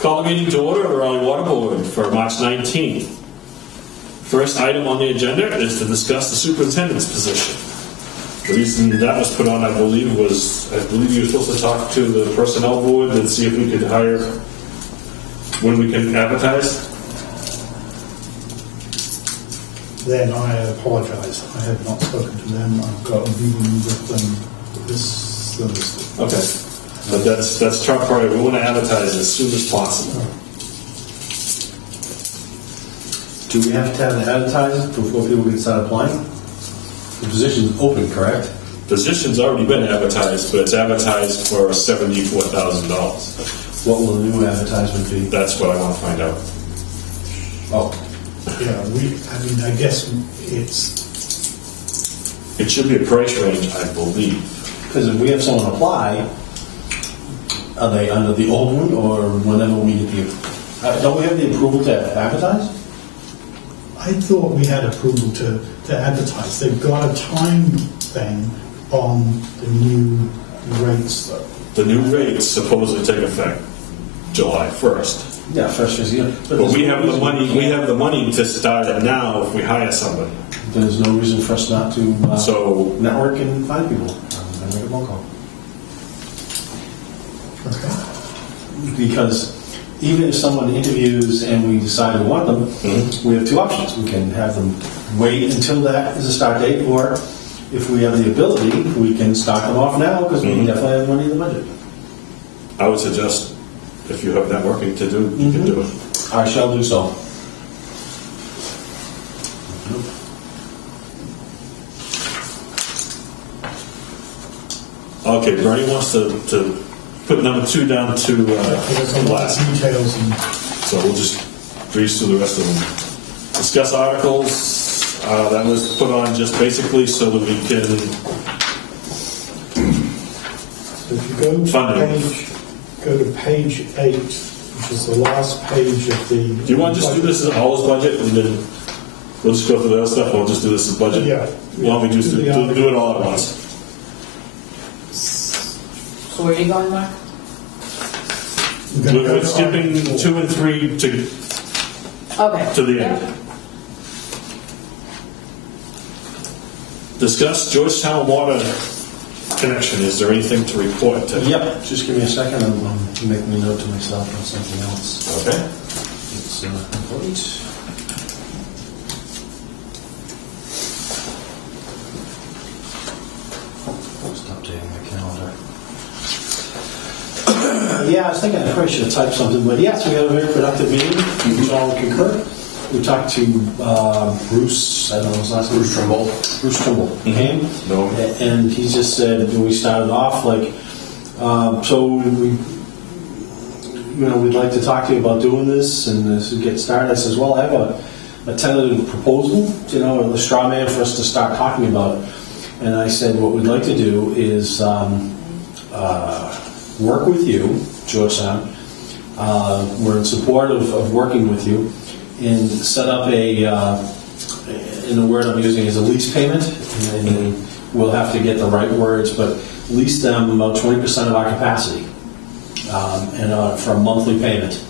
Call the meeting to order of the Raleigh Water Board for March 19th. First item on the agenda is to discuss the superintendent's position. The reason that was put on, I believe you were supposed to talk to the personnel board and see if we could hire, when we can advertise. Then I apologise. I have not spoken to them. I've got a meeting with them this Thursday. Okay. But that's top priority. We want to advertise as soon as possible. Do we have to have it advertised before people can start applying? The position's open, correct? Position's already been advertised, but it's advertised for $74,000. What will the new advertisement be? That's what I want to find out. Oh, Yeah, I guess It should be a price range, I believe. because if we have someone apply, are they under the old one or whenever we get the... don't we have the approval to advertise? I thought we had approval to advertise. They've got a time thing on the new rates, though. The new rates supposedly take effect July 1st. Yeah, first year. But we have the money. We have the money to start it now if we hire somebody. There's no reason for us not to So network and find people. I'm going to make a phone call. Okay. Because even if someone interviews and we decide we want them, we have two options. We can have them wait until that is a start date, or if we have the ability, we can start them off now because we definitely have money in the budget. I would suggest if you have networking to do, you can do it. I shall do so. Okay, Bernie wants to put number 2 down to last. Details and So we'll just breeze through the rest of them. Discuss articles. That was put on just basically so that we can if you go to page 8, which is the last page of the... Do you want to just do this as all as budget and then we'll just go through the other stuff or we'll just do this as budget? Yeah. Why don't we just do it all at once? So where are you going, Mark? We're skipping 2 and 3 to the end. Yep. Discuss Georgetown water connection. Is there anything to report today? Yep, just give me a second. I'm making a note to myself on something else. Okay. It's important. Just updating my calendar. Yeah, I was thinking I probably should have typed something, but yes, we had a very productive meeting. We all concur. We talked to Bruce, I don't know his last name. Bruce Trimble came, No. and he just said when we started off so we'd like to talk to you about doing this and this would get started. I says, well, I have a tentative proposal, a straw man for us to start talking about. And I said, what we'd like to do is work with you, Georgetown. We're in support of working with you and set up and the word I'm using is a lease payment. And we'll have to get the right words, but lease them about 20% of our capacity and for a monthly payment.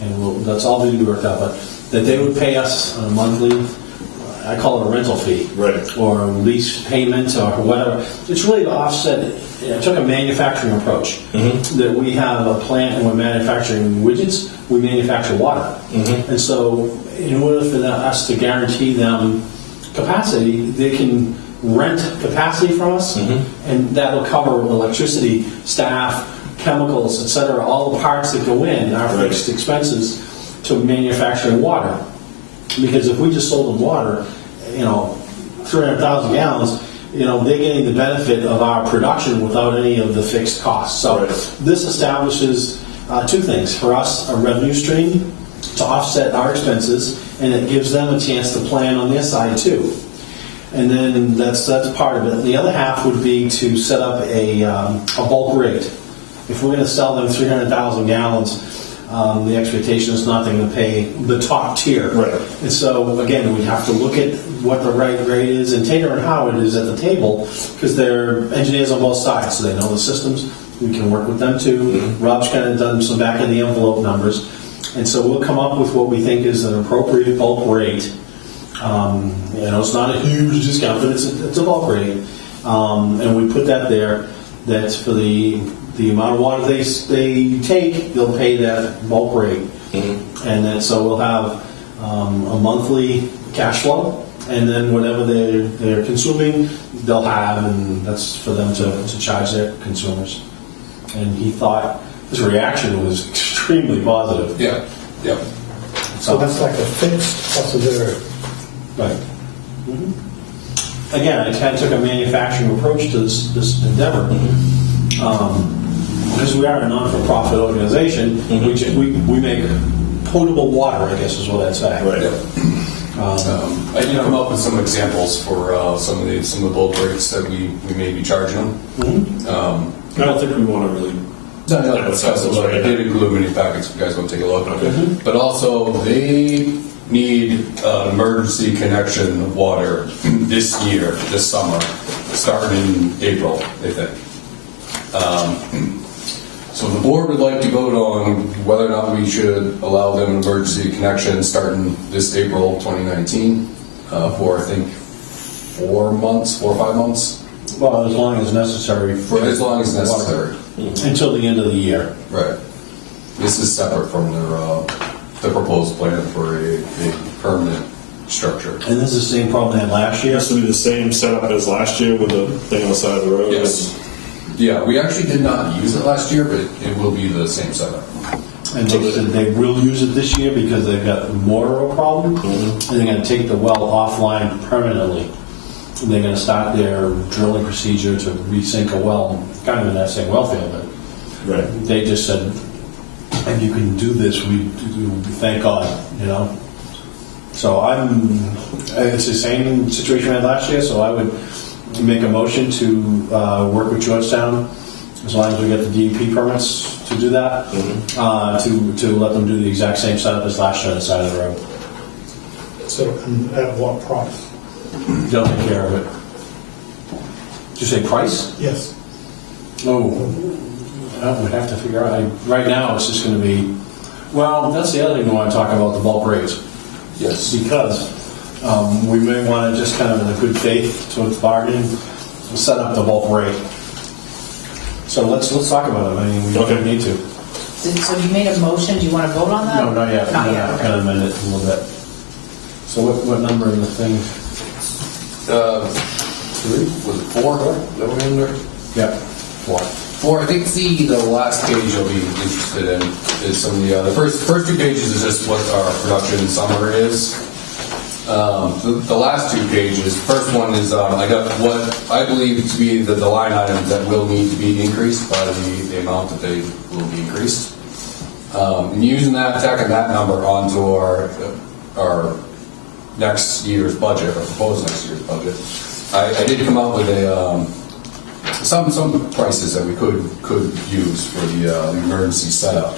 And that's all we worked out, but that they would pay us on a monthly, I call it a rental fee, Right. or a lease payment or whatever. It's really to offset. I took a manufacturing approach that we have a plant and we're manufacturing widgets. We manufacture water, and so in order for us to guarantee them capacity, they can rent capacity from us, and that'll cover electricity, staff, chemicals, etc. All the parts that go in our fixed expenses to manufacturing water. Because if we just sold them water, 300,000 gallons, they're getting the benefit of our production without any of the fixed costs. So this establishes two things. For us, a revenue stream to offset our expenses, and it gives them a chance to plan on their side too. And then that's part of it. The other half would be to set up a bulk rate. If we're going to sell them 300,000 gallons, the expectation is not they're going to pay the top tier. Right. And so, again, we'd have to look at what the right rate is. And Tater and Howard is at the table because they're engineers on both sides, so they know the systems. we can work with them too. Rob's kind of done some back of the envelope numbers, and so we'll come up with what we think is an appropriate bulk rate. It's not a huge discount, but it's a bulk rate, and we put that there. That's for the amount of water they take, they'll pay that bulk rate, and then so we'll have a monthly cash flow, and then whatever they're consuming, they'll have, and that's for them to charge their consumers. And he thought his reaction was extremely positive. Yeah. Yeah. So that's like a fixed possibility. Right. Again, I kind of took a manufacturing approach to this endeavor. Because we are a non-for-profit organization, we make potable water, I guess is what I'd say. Right. I did come up with some examples for some of the bulk rates that we may be charging them. I don't think we want to really. No, discuss it. I did include them in your packets if you guys want to take a look. Okay. But also, they need emergency connection of water this year, this summer, starting in April, they think. So the board would like to vote on whether or not we should allow them an emergency connection starting this April 2019 for, I think, 4 or 5 months. Well, as long as necessary. For as long as necessary. Until the end of the year. Right. This is separate from the proposed plan for a permanent structure. And this is the same problem they had last year? This will be the same setup as last year with the thing on the side of the road. Yes. Yeah, we actually did not use it last year, but it will be the same setup. And they said they will use it this year because they've got the motor problem, and they're going to take the well offline permanently. And they're going to start their drilling procedure to resync a well, kind of in that same well field. But Right. they just said, if you can do this, we thank God, So it's the same situation we had last year, so I would make a motion to work with Georgetown, as long as we get the DEP permits to do that, to let them do the exact same setup as last year on the side of the road. So, and at what price? They'll take care of it. Did you say price? Yes. Oh, we'd have to figure out. Right now, it's just going to be. Well, that's the other thing we want to talk about, the bulk rates. Yes. Because we may want to just kind of in a good faith towards bargaining set up the bulk rate. So let's talk about it. I mean, we need to. So you made a motion, do you want to vote on that? No, not yet. Not yet, I'm okay. kind of amend it a little bit. So what number in the thing? 3? Was it 4? That were in there? Yeah. 4. I think the last page you'll be interested in is some of the first 2 pages is just what our production summary is. The last 2 pages, first one is I got what I believe to be the line items that will need to be increased by the amount that they will be increased. And using that, tacking that number onto our next year's budget, or proposed next year's budget, I did come up with some prices that we could use for the emergency setup.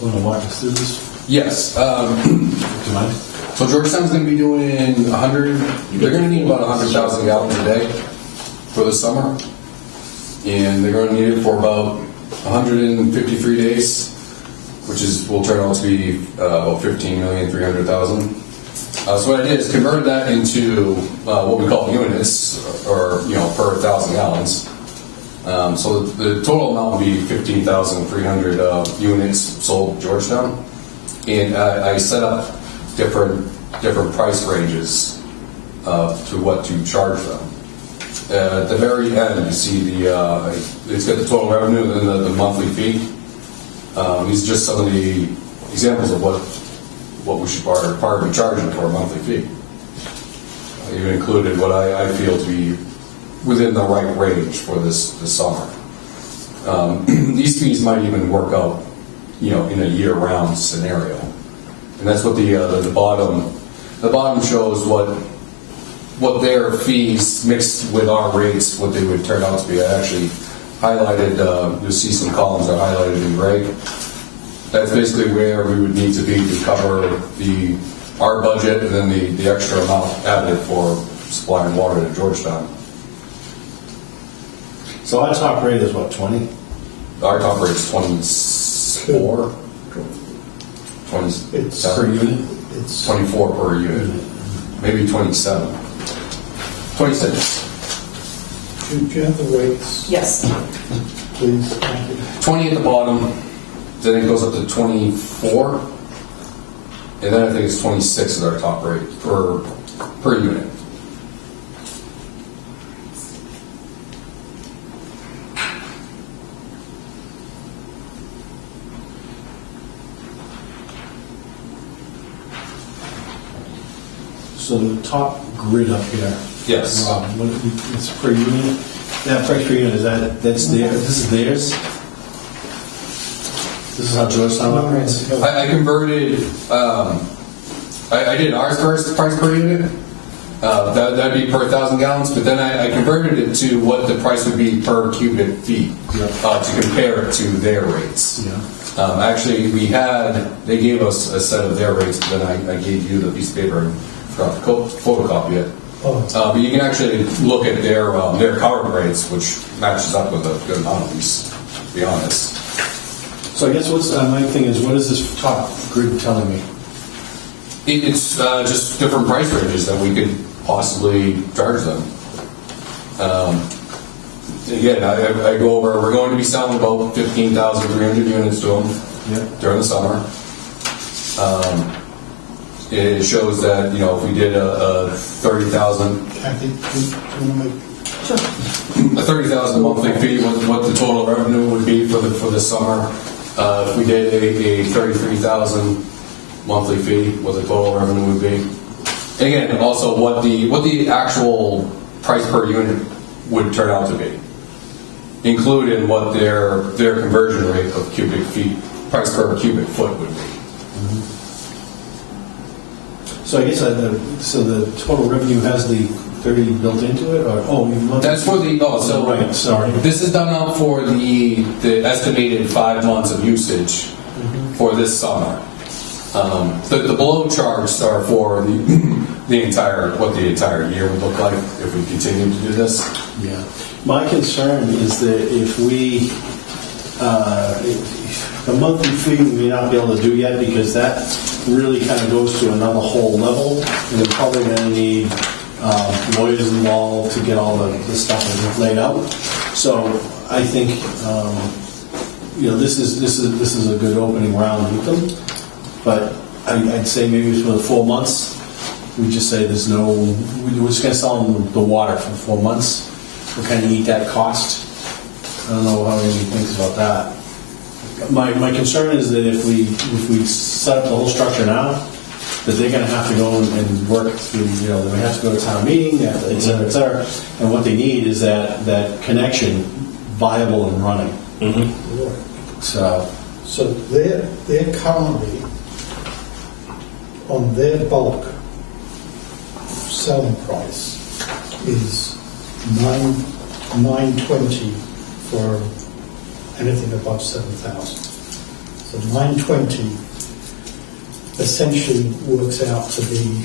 Want to walk us through this? Yes. Do you mind? So Georgetown's going to be doing 100. They're going to need about 100,000 gallons a day for the summer, and they're going to need it for about 153 days, which will turn out to be about 15,300,000. So what I did is converted that into what we call units, or per 1,000 gallons. So the total amount would be 15,300 units sold at Georgetown, and I set up different price ranges to what to charge them. At the very end, you see it's got the total revenue and then the monthly fee. These are just some of the examples of what we should be charging for a monthly fee. I even included what I feel to be within the right range for this summer. These fees might even work out, in a year-round scenario, and that's what the bottom shows what their fees mixed with our rates, what they would turn out to be. I actually highlighted. You'll see some columns that are highlighted in gray. That's basically where we would need to be to cover our budget and then the extra amount added for supplying water to Georgetown. So our top rate is what, 20? Our top rate is 24, 27, It's Per unit? It's 24 per unit, maybe 27, 26. Do you have the rates, Yes. please? Thank you. 20 at the bottom, then it goes up to 24, and then I think it's 26 is our top rate per unit. So the top grid up here. Yes. Rob, what, it's per unit? That price per unit, that's their, this is theirs? This is how Georgetown operates? I converted, I did ours first, price per unit. That'd be per 1,000 gallons, but then I converted it to what the price would be per cubic feet to compare it to their rates. Yeah. Actually, they gave us a set of their rates, but then I gave you the piece of paper and forgot to photocopy it. Oh. But you can actually look at their current rates, which matches up with a good amount of these, to be honest. So I guess what's, my thing is, what is this top grid telling me? It's just different price ranges that we could possibly charge them. Again, I go over, we're going to be selling about 15,300 units to them during the summer. It shows that, if we did a 30,000, Kathy, do you want to make? a 30,000 monthly fee, what the total revenue would be for the summer. If we did a 33,000 monthly fee, what the total revenue would be. And again, also what the actual price per unit would turn out to be, including what their conversion rate of cubic feet, price per cubic foot would be. So I guess, so the total revenue has the 30 built into it, or, That's for the, right, sorry. This is done out for the estimated 5 months of usage for this summer. The below charts are for the entire year would look like if we continue to do this. Yeah. My concern is that if we, the monthly fee we may not be able to do yet because that really kind of goes to another whole level, and we're probably going to need lawyers involved to get all the stuff laid out. So I think this is a good opening round with them, but I'd say maybe for the 4 months we just say we're just going to sell them the water for 4 months. We'll kind of eat that cost. I don't know how anybody thinks about that. My concern is that if we set up the whole structure now, that they're going to have to go and work through, they have to go to town meeting, et cetera, et cetera. And what they need is that connection viable and running. Right. So they're currently on their bulk selling price is $9.20 for anything above 7,000. So 9.20 essentially works out to be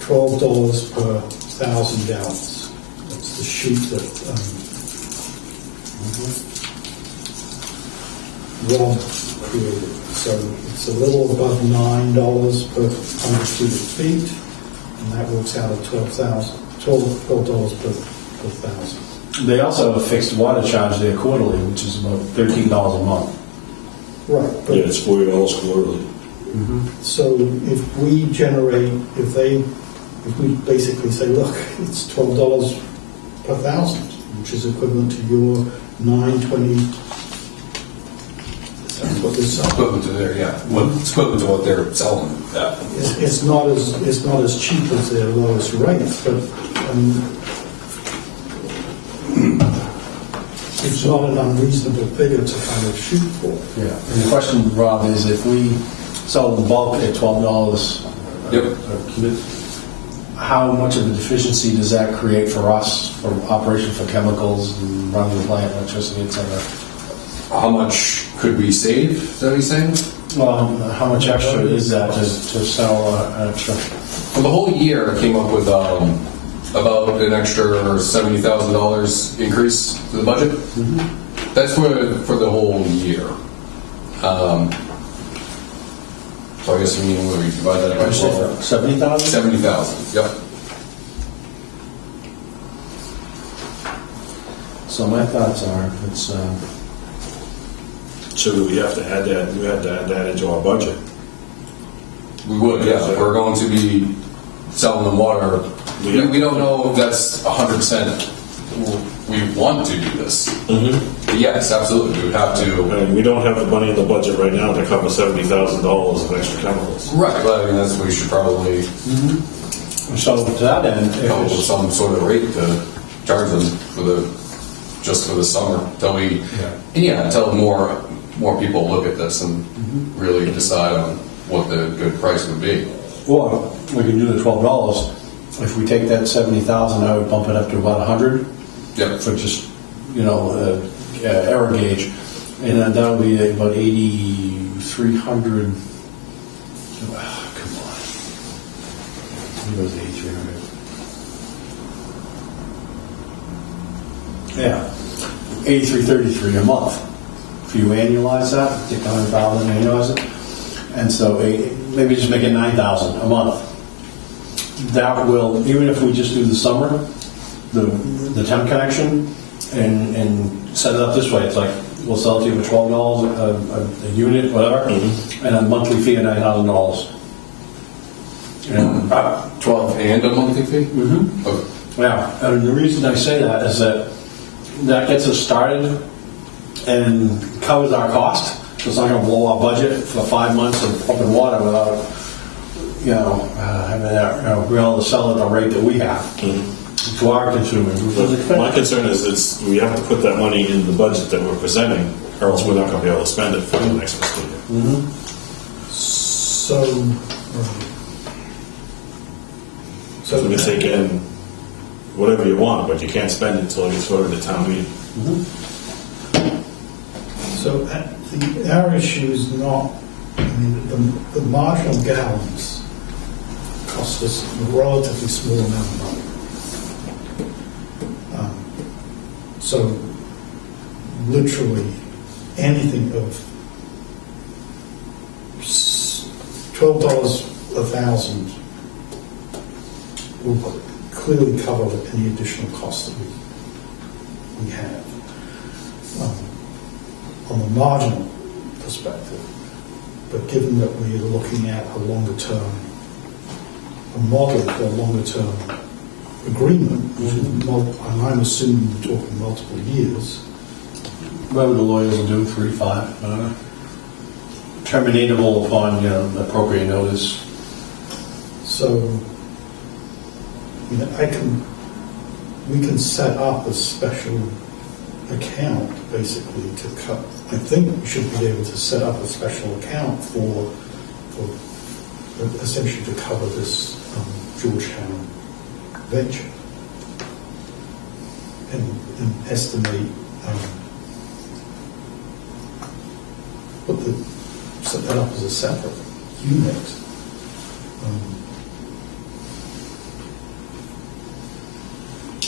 $12 per 1,000 gallons. That's the sheet that Rob created. So it's a little above $9 per 100 cubic feet, and that works out at $12 per 1,000. they also have a fixed water charge there quarterly, which is about $13 a month. Right. But Yeah, it's $40 quarterly. so if we basically say, look, it's $12 per 1,000, which is equivalent to your 9.20. That's what they're selling. Equivalent to it's equivalent to what they're selling. It's not as cheap as their lowest rates, but it's not an unreasonable figure to kind of shoot for. Yeah. And the question, Rob, is if we sell the bulk at $12 Yep. a cubic, how much of a deficiency does that create for us for operation for chemicals and running the plant, electricity, et cetera? How much could we save? Is that what you're saying? Well, how much extra is that to sell an extra? For the whole year, I came up with about an extra $70,000 increase to the budget. That's for the whole year. So I guess we divide that by 12. 70,000? 70,000. Yep. So my thoughts are, it's, So do we have to add that, we have to add that into our budget? We would, yeah. If we're going to be selling them water, we don't know if that's 100%. We want to do this. But yes, absolutely. We would have to. And we don't have the money in the budget right now to cover $70,000 of extra chemicals. Right, but I mean, that's we should probably so to that end, if come up with it's- some sort of rate to charge them for just for the summer until until more people look at this and really decide on what the good price would be. or we can do the $12. If we take that 70,000, I would bump it up to about 100 Yep. for just, error gauge. And then that would be about 8,300. Come on. It was 8,300. Yeah. 8,333 a month. If you annualize that, take 100,000 and annualize it. And so maybe just make it 9,000 a month. That will, even if we just do the summer, the temp connection, and set it up this way, it's like, we'll sell it to you for $12 a unit, whatever, and a monthly fee of $9,000. And 12 and a monthly fee? Okay. yeah, and the reason I say that is that gets us started and covers our cost. So it's not going to blow our budget for 5 months of pumping water without, having that, be able to sell at the rate that we have to our consumers. My concern is we have to put that money in the budget that we're presenting, or else we're not going to be able to spend it for the next fiscal year. So So we can take in whatever you want, but you can't spend it until it gets voted to town meeting. So our issue is not, the marginal gallons cost us a relatively small amount of money. So literally anything of $12 a thousand will clearly cover any additional costs that we have. On the marginal perspective, but given that we are looking at a model for a longer term agreement, and I'm assuming we're talking multiple years. What would the lawyers do? 3, 5? I don't know. Terminatable upon appropriate notice. So, we can set up a special account basically to cut. I think we should be able to set up a special account for essentially to cover this Georgetown venture and estimate set that up as a separate unit.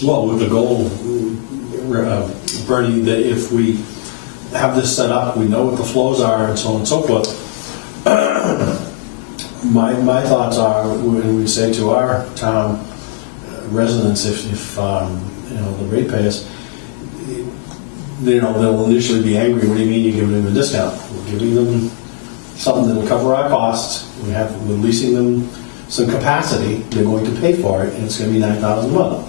Well, with the goal, Bernie, that if we have this set up, we know what the flows are and so on and so forth. My thoughts are, we say to our town residents, if the ratepayers, they'll initially be angry. What do you mean you're giving them a discount? We're giving them something that will cover our costs. We're leasing them some capacity. They're going to pay for it, and it's going to be $9,000 a month.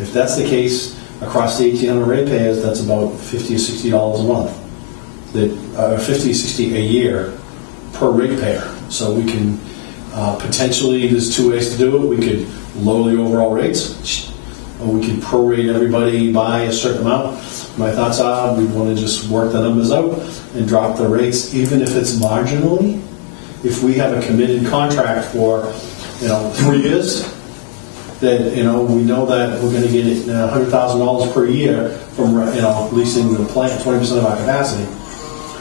If that's the case, across the 1,800 ratepayers, that's about $50 or $60 a month. $50 or $60 a year per ratepayer. So we can potentially, there's 2 ways to do it. We could lower the overall rates, or we could prorate everybody by a certain amount. My thoughts are we want to just work the numbers out and drop the rates, even if it's marginally. If we have a committed contract for 3 years, that we know that we're going to get $100,000 per year from leasing the plant 20% of our capacity,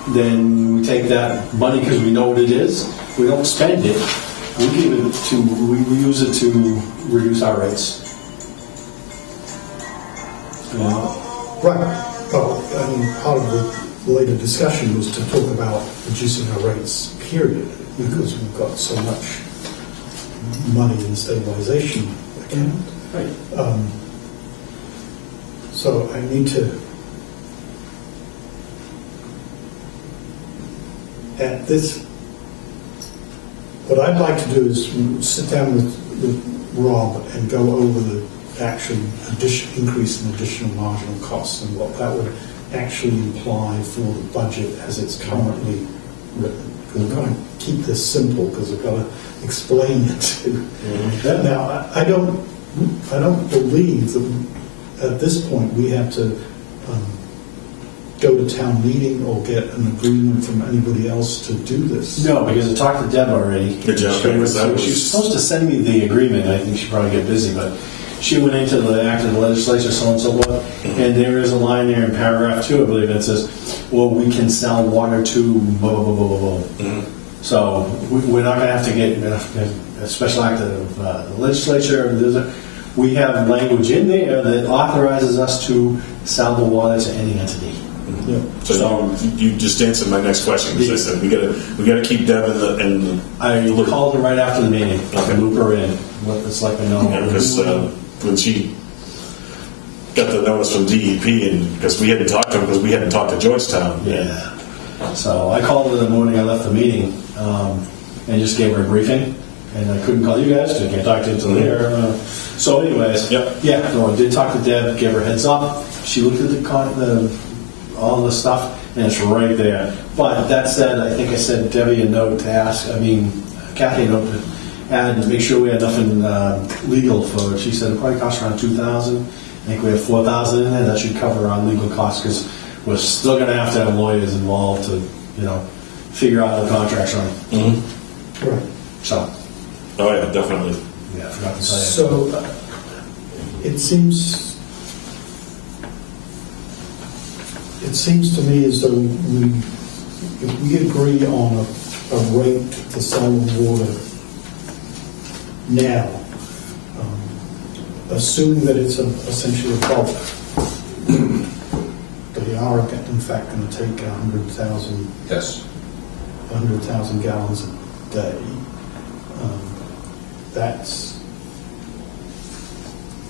then we take that money because we know what it is. We don't spend it. We use it to reduce our rates. Right. Well, I mean, part of the later discussion was to talk about reducing our rates, period, because we've got so much money in the stabilization account. Right. So I need to, at this, what I'd like to do is sit down with Rob and go over the actual increase in additional marginal costs and what that would actually imply for the budget as it's currently written. Because I've got to keep this simple because I've got to explain it to. Now, I don't believe that at this point we have to go to town meeting or get an agreement from anybody else to do this. No, because I talked to Deb already. Good job. She was supposed to send me the agreement. I think she'd probably get busy, but she went into the act of the legislature, so on and so forth, and there is a line there in paragraph 2, I believe, that says, well, we can sell water to blah, blah, blah, blah, blah, blah. So we're not going to have to get a special act of the legislature. We have language in there that authorizes us to sell the water to any entity. Yeah. So you just answered my next question because I said we got to keep Deb in the I called her right after the meeting. Okay. Loop her in. It's like I know. because when she got the notice from DEP and because we hadn't talked to him because we hadn't talked to Georgetown. Yeah. So I called her in the morning. I left the meeting and just gave her a briefing. And I couldn't call you guys because I can't talk to you until here. So, anyways, Yep. yeah. No, I did talk to Deb. Gave her a heads up. She looked at all the stuff, and it's right there. But that said, I think I sent Debbie a note to ask. Kathy a note to add to make sure we had nothing legal for it. She said it probably costs around $2,000. I think we have $4,000 in there. That should cover our legal costs because we're still going to have lawyers involved to, figure out the contracts on. Right. So, Oh yeah, definitely. yeah, I forgot to tell you. So it seems to me as though if we agree on a rate to sell the water now, assuming that it's essentially a bulk, they are in fact going to take 100,000 Yes. 100,000 gallons a day. That's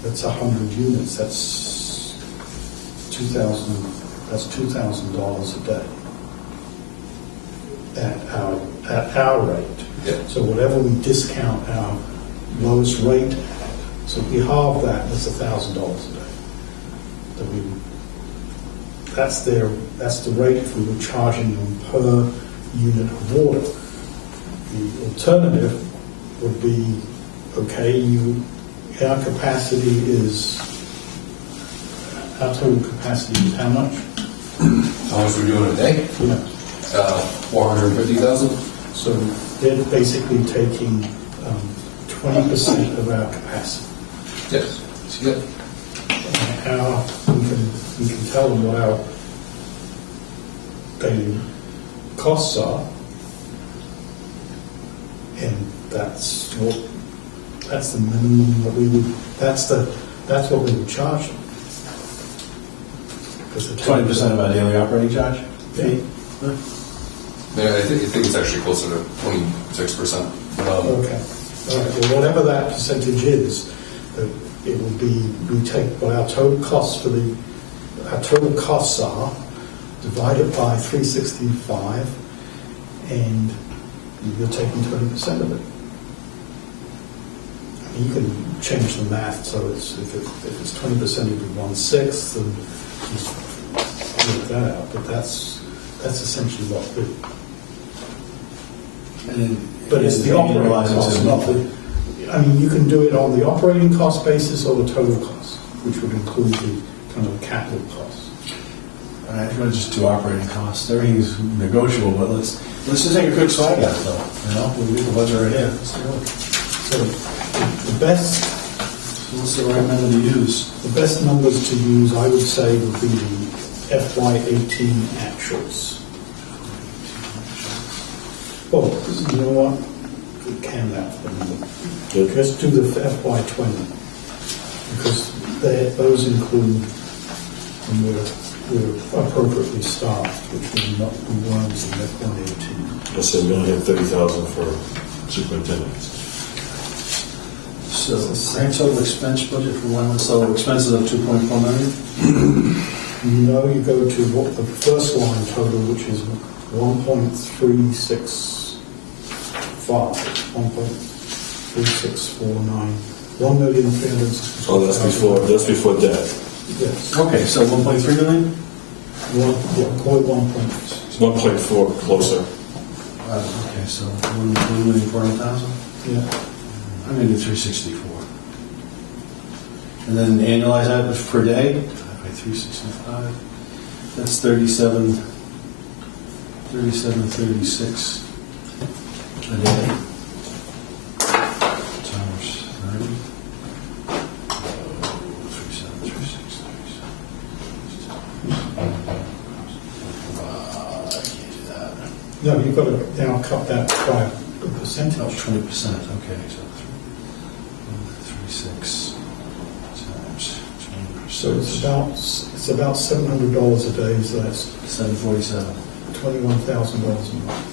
100 units. That's $2,000. That's $2,000 a day at our rate. Yeah. So whatever we discount our lowest rate at, so if we halve that, that's $1,000 a day. That's the rate if we were charging them per unit of water. The alternative would be, okay, our capacity is, our total capacity is how much? How much we're doing a day? 450,000. So they're basically taking 20% of our capacity. Yes. It's good. We can tell them what our daily costs are, and that's the minimum that we would. That's what we would charge them. 20% of our daily operating charge? Yeah. Yeah, I think it's actually closer to 26%. Okay. All right. Well, whatever that percentage is, it will be. We take what our total costs are, divided by 365, and you're taking 20% of it. I mean, you can change the math so if it's 20%, it'd be 1/6, and just work that out. But that's essentially what we. But it's the operating cost, not the. I mean, you can do it on the operating cost basis or the total cost, which would include the kind of capital costs. All right, we'll just do operating costs. Everything's negotiable, but let's just take a quick swag at it, though. We'll get the budget right here. Let's do it. So the best. What's the right number to use? The best numbers to use, I would say, would be the FY18 actuals. Well, you know what? We can that for them. Let's do the FY20 because those include and we're appropriately staffed, which we weren't in FY18. Let's say we only have 30,000 for superintendents. So, grand total expense budget for 1 month, so expenses of 2.4 million? No, you go to what the first line total, which is 1.3649, 1,360,000. Oh, that's before debt. Yes. Okay, so 1.3 million? Call it 1 point. It's 1.4 closer. Okay, so 1,400,000? Yeah. I'm going to do 364. And then annualize that per day by 365. That's 37.36 a day. Times 30. 37.36. I can't do that. No, you've got to now cut that by a percentage. Oh, 20%. Okay, so 36 times 20%. So it's about $700 a day, so that's 747. $21,000 a month.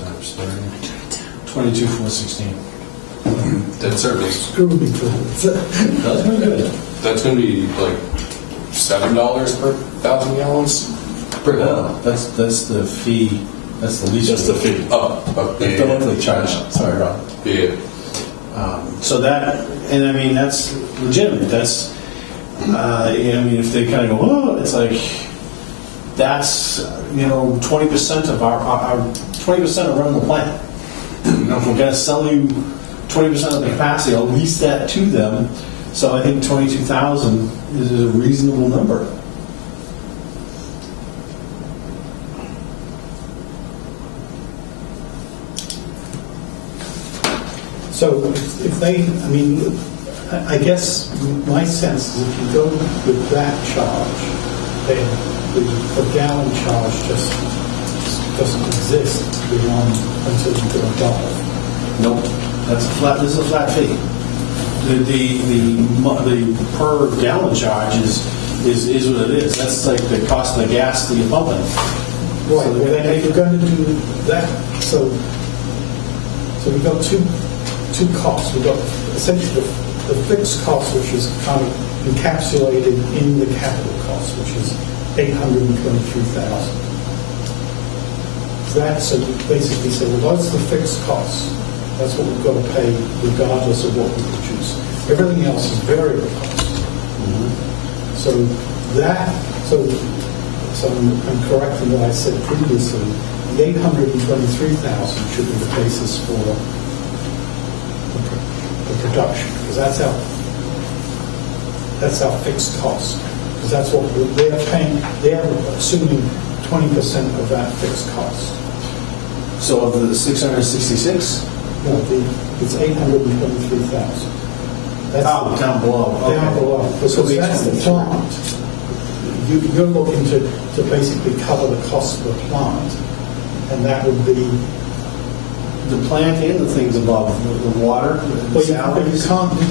Times 30. 22,416. That's certainly, Screw me to That's pretty good. that's going to be like $7 per 1,000 gallons. Pretty low. That's the fee. That's the least. That's the fee. Oh, That's the monthly charge. Sorry, Rob. Yeah. So that, and I mean, that's legitimate. That's, I mean, if they kind of go, oh, it's like, that's, 20% of our 20% of running the plant. If we're going to sell you 20% of the capacity, I'll lease that to them. So I think 22,000 is a reasonable number. So if they, I mean, I guess my sense is if you go with that charge, then the gallon charge just doesn't exist beyond until you go above. Nope, that's a flat. This is a flat fee. The per gallon charge is what it is. That's like the cost of the gas that you're pumping. Right. Well, then if you're going to do that, so we've got two costs. We've got essentially the fixed cost, which is kind of encapsulated in the capital cost, which is $823,000. So basically, so well, that's the fixed cost. That's what we've got to pay regardless of what we produce. Everything else is variable cost. Mm-hmm. So I'm correct in what I said previously. The $823,000 should be the basis for the production, because that's our fixed cost. Because that's what they're paying. They're assuming 20% of that fixed cost. So of the 666, No, it's 823,000. That's down below. down below. Because that's the plant. You're looking to basically cover the cost of the plant, and that would be. The plant and the things above, the water, the Well, you salaries. can't do,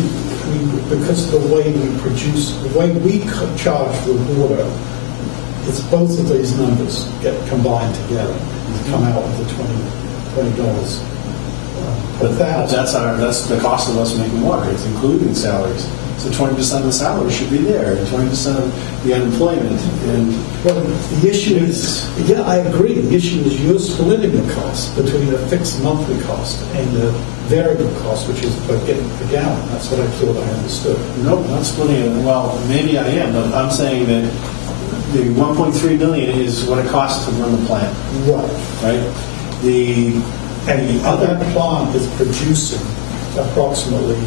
because of the way we produce, the way we charge for water, it's both of these numbers get combined together and come out with the $20 per thousand. That's the cost of us making water. It's including salaries. So 20% of the salary should be there, and 20% of the unemployment. And Well, the issue is, yeah, I agree. The issue is you're splitting the cost between the fixed monthly cost and the variable cost, which is per gallon. That's what I thought I understood. no, not splitting it. Well, maybe I am, but I'm saying that the 1.3 million is what it costs to run the plant, Right. right? The Other plant is producing approximately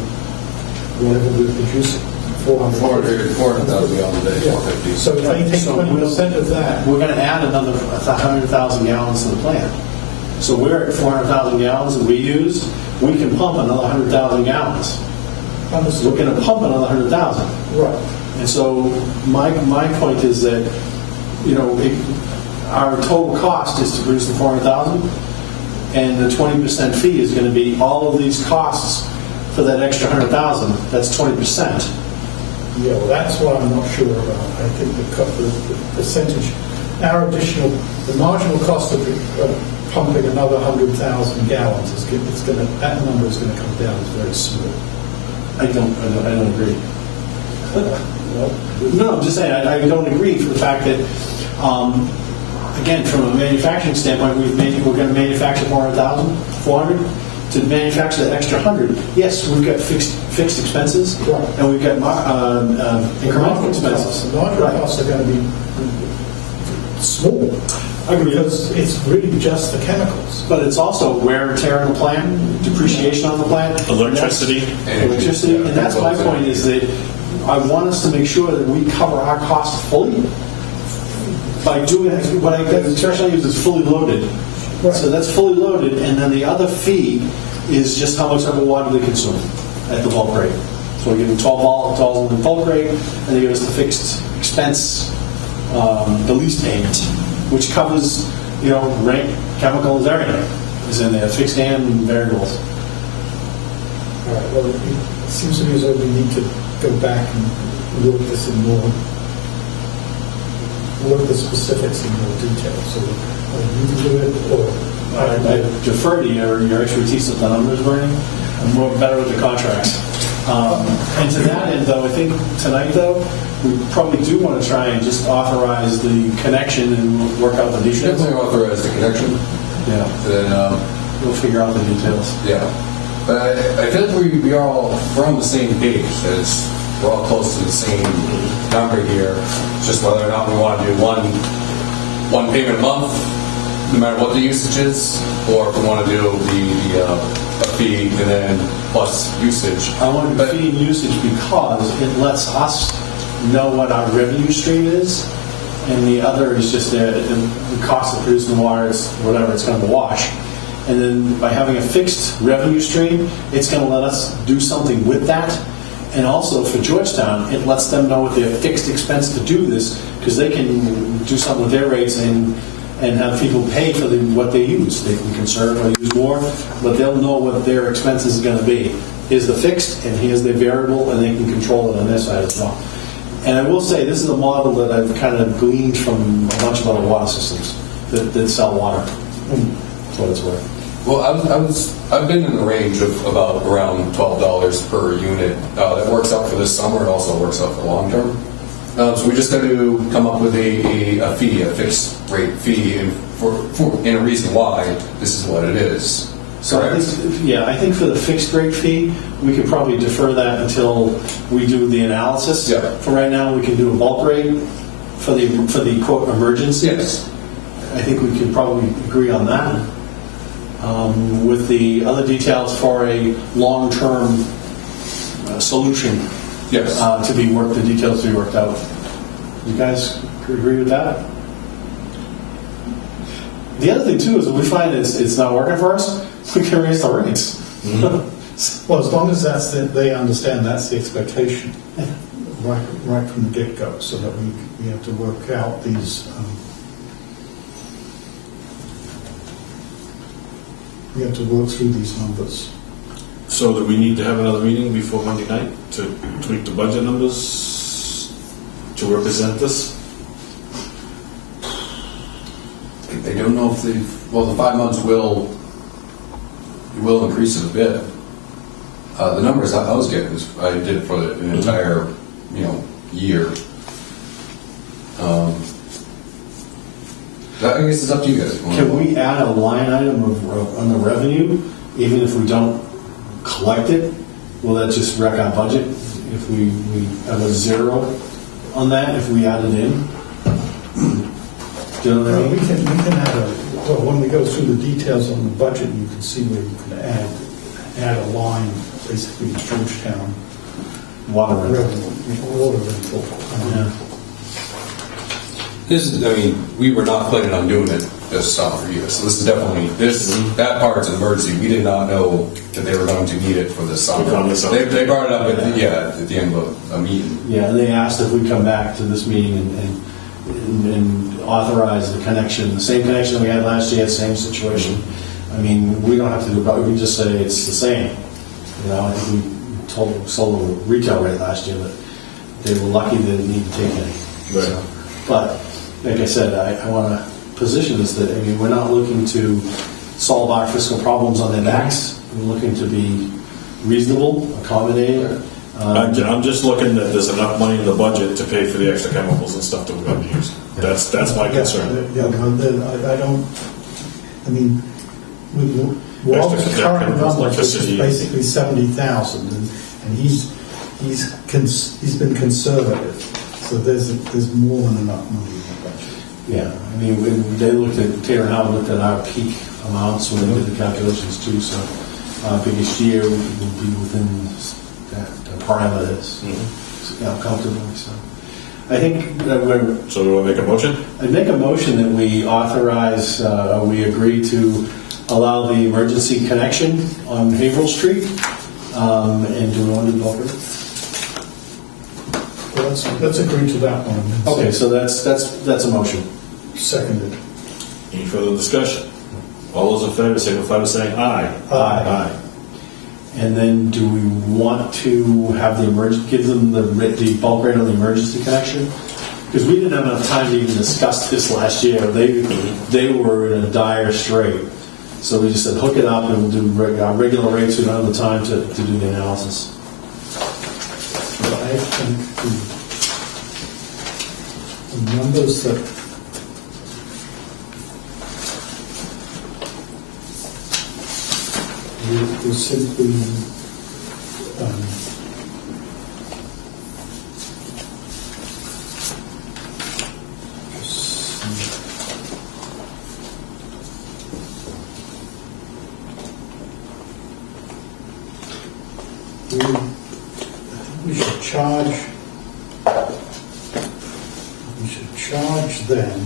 whatever we're producing, 400. 400,000 gallons a day, Yeah. 450. So if they take So 20% of that, we're going to add another 100,000 gallons to the plant. So we're at 400,000 gallons that we use. We can pump another 100,000 gallons. We're understood. going to pump another 100,000. Right. And so my point is that, our total cost is to produce the 400,000, and the 20% fee is going to be all of these costs for that extra 100,000. That's 20%. Yeah, well, that's what I'm not sure about. I think the percentage, the marginal cost of pumping another 100,000 gallons that number is going to come down. It's very small. I don't agree. No, I'm just saying, I don't agree for the fact that, again, from a manufacturing standpoint, we're going to manufacture 400,000, 400. To manufacture that extra 100, yes, we've got fixed expenses, Right. and we've got incremental expenses. The marginal costs are going to be small. Because it's really just the chemicals. But it's also wear and tear on the plant, depreciation on the plant, Electricity. and that's my point, is that I want us to make sure that we cover our costs fully by doing what the expression I use is fully loaded. Right. So that's fully loaded, and then the other fee is just how much of the water they consume at the bulk rate. So we give them 12 dollars in the bulk rate, and they give us the fixed expense, the lease payment, which covers, rent, chemicals, everything is in there, fixed and variables. All right, well, it seems to me as though we need to go back and look at this in more, look at the specifics in more detail. So you can do it, or I defer to your expertise with the numbers, Bernie. I'm more better with the contracts. And to that end, though, I think tonight, though, we probably do want to try and just authorize the connection and work out the details. Definitely authorize the connection. Yeah. Then, We'll figure out the details. yeah. But I feel like we're on the same page. That we're all close to the same number here. It's just whether or not we want to do one payment a month, no matter what the usage is, or if we want to do a fee and then plus usage. I want to fee and usage because it lets us know what our revenue stream is, and the other is just the cost of producing water is whatever it's going to wash. And then by having a fixed revenue stream, it's going to let us do something with that. And also for Georgetown, it lets them know what their fixed expense to do this, because they can do something with their rates and have people pay for what they use. They can conserve or use more, but they'll know what their expenses is going to be. Here's the fixed, and here's the variable, and they can control it on their side as well. And I will say, this is a model that I've kind of gleaned from a bunch of other water systems that sell water. That's what it's worth. Well, I've been in the range of about around $12 per unit. That works out for this summer. It also works out for long term. So we just got to come up with a fee, a fixed rate fee, and a reason why this is what it is. So I think for the fixed rate fee, we could probably defer that until we do the analysis. Yeah. For right now, we can do a bulk rate for the quote emergency. Yes. I think we could probably agree on that. With the other details for a long-term solution. Yes. The details to be worked out. You guys agree with that? The other thing too is if we find it's not working for us, we can raise the rates. well, as long as they understand that's the expectation, right from the get-go, so that we have to work out these. We have to work through these numbers. So that we need to have another meeting before Monday night to tweak the budget numbers to represent this? I don't know if the 5 months will increase it a bit. The numbers I was getting I did for an entire year. I guess it's up to you guys. Can we add a line item on the revenue, even if we don't collect it? Will that just wreck our budget if we have a zero on that if we add it in? Do you know what I mean? We can add when we go through the details on the budget, you can see where you can add a line, basically Georgetown Water rental. revenue, water rental. Yeah. We were not planning on doing it this summer either. So this is definitely that part's an emergency. We did not know that they were going to need it for this summer. They brought it up at the end of a meeting. Yeah, and they asked if we come back to this meeting and authorize the connection, the same connection that we had last year, same situation. I mean, we don't have to do it, we can just say it's the same. I think we sold a retail rate last year, but they were lucky they didn't need to take any. Right. So, but, like I said, I want to position this that, I mean, we're not looking to solve our fiscal problems on their backs. We're looking to be reasonable, accommodating. I'm just looking that there's enough money in the budget to pay for the extra chemicals and stuff that we're going to use. That's my concern. Yeah, I don't, I mean, Walter's Extra current chemicals, number is electricity. basically 70,000, and he's been conservative, so there's more than enough money in the budget. Yeah, I mean, they looked at, Taylor and Howard looked at our peak amounts when they did the calculations too, so biggest year will be within that parameters, comfortably, so. I think that So do I make a motion? I'd make a motion that we authorize, we agree to allow the emergency connection on Haverhill Street, and do we want to do both? Well, let's agree to that one. Okay, so that's a motion. Seconded. Any further discussion? All those in favor signify by saying aye. Aye. And then do we want to have give them the bulk rate on the emergency connection? Because we didn't have enough time to even discuss this last year. They were in a dire strait. So we just said hook it up and we'll do our regular rates. We don't have the time to do the analysis. I think the numbers that we simply we should charge them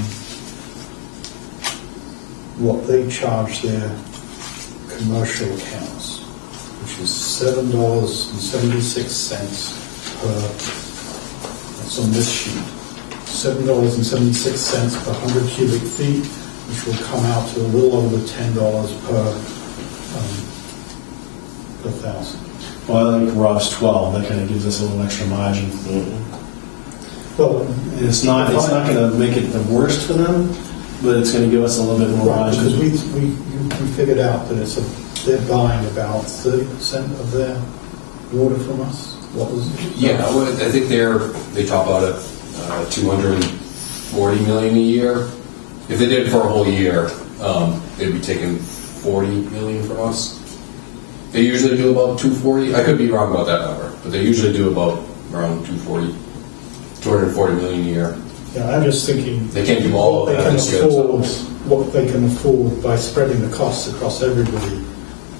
what they charge their commercial accounts, which is $7.76 per, that's on this sheet, $7.76 per 100 cubic feet, which will come out to a little over $10 per thousand. Well, I think Rob's 12. That kind of gives us a little extra margin. Well, It's not going to make it the worst for them, but it's going to give us a little bit more right, margin. because we figured out that they're buying about 30% of their water from us. What was it? Yeah, well, I think they top out at 240 million a year. If they did it for a whole year, they'd be taking 40 million from us. They usually do about 240. I could be wrong about that number, but they usually do about around 240 million a year. Yeah, I'm just thinking They can't do all of that. what they can afford by spreading the costs across everybody.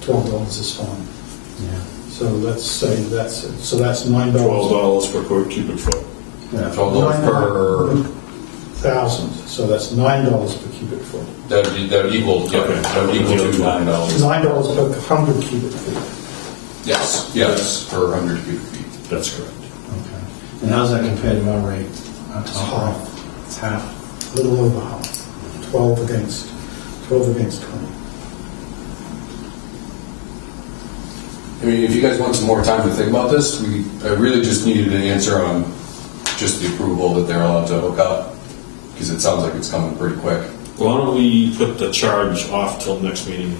$12 is fine. Yeah. So let's say that's $9. $12 per cubic foot. Yeah. $12 per. $1,000. So that's $9 per cubic foot. That would equal. Yeah, Okay. that would equal to $9. $9 per 100 cubic feet. Yes, per 100 cubic feet. That's correct. Okay. And how's that compared to our rate? Our It's top half. rate? It's half. A little over half. 12 against 20. I mean, if you guys want some more time to think about this, I really just needed an answer on just the approval that they're allowed to hook up, because it sounds like it's coming pretty quick. Why don't we put the charge off till next meeting?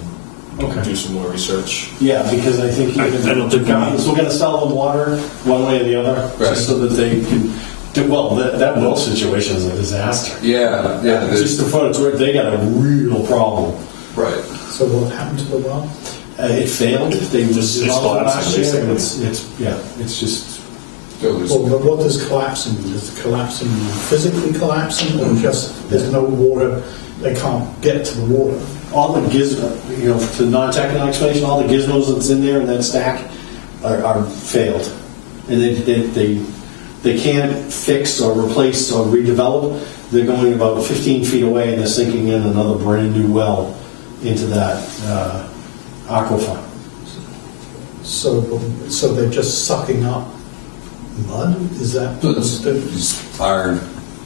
Okay. Do some more research. Yeah, because I think I don't think regardless, we're going to sell them water one way or the other, Right. just so that they can do well. That well situation is a disaster. Yeah, Just to put it to it, they got a real problem. right. So what happened to the well? It failed. They Just- did it's all that collapsing, last year. basically. It's just. Well, Well, what does collapsing mean? Does collapsing mean physically collapsing, or just there's no water, they can't get to the water? All the gizmos, to non-technical explanation, all the gizmos that's in there in that stack are failed. And they can't fix or replace or redevelop. They're going about 15 feet away and they're sinking in another brand new well into that aquifer. So they're just sucking up mud? Is that? Just iron,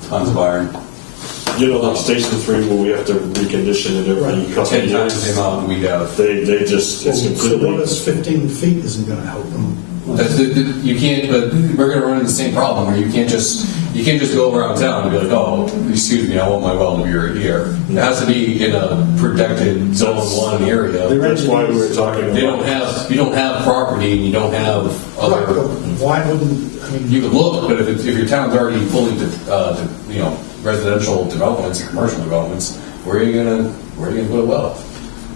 tons of iron. You know, like Station 3 where we have to recondition it every couple of 10 times the years. amount we have. They just, it's So what completely, is 15 feet isn't going to help them? You can't, but we're going to run into the same problem where you can't just go around town and be like, oh, excuse me, I want my well to be right here. It has to be in a protected zone 1 area. That's why we were talking about. You don't have property and you don't have Right, but other. why wouldn't, I mean, You could look, but if your town's already fully, residential developments and commercial developments, where are you gonna put a well?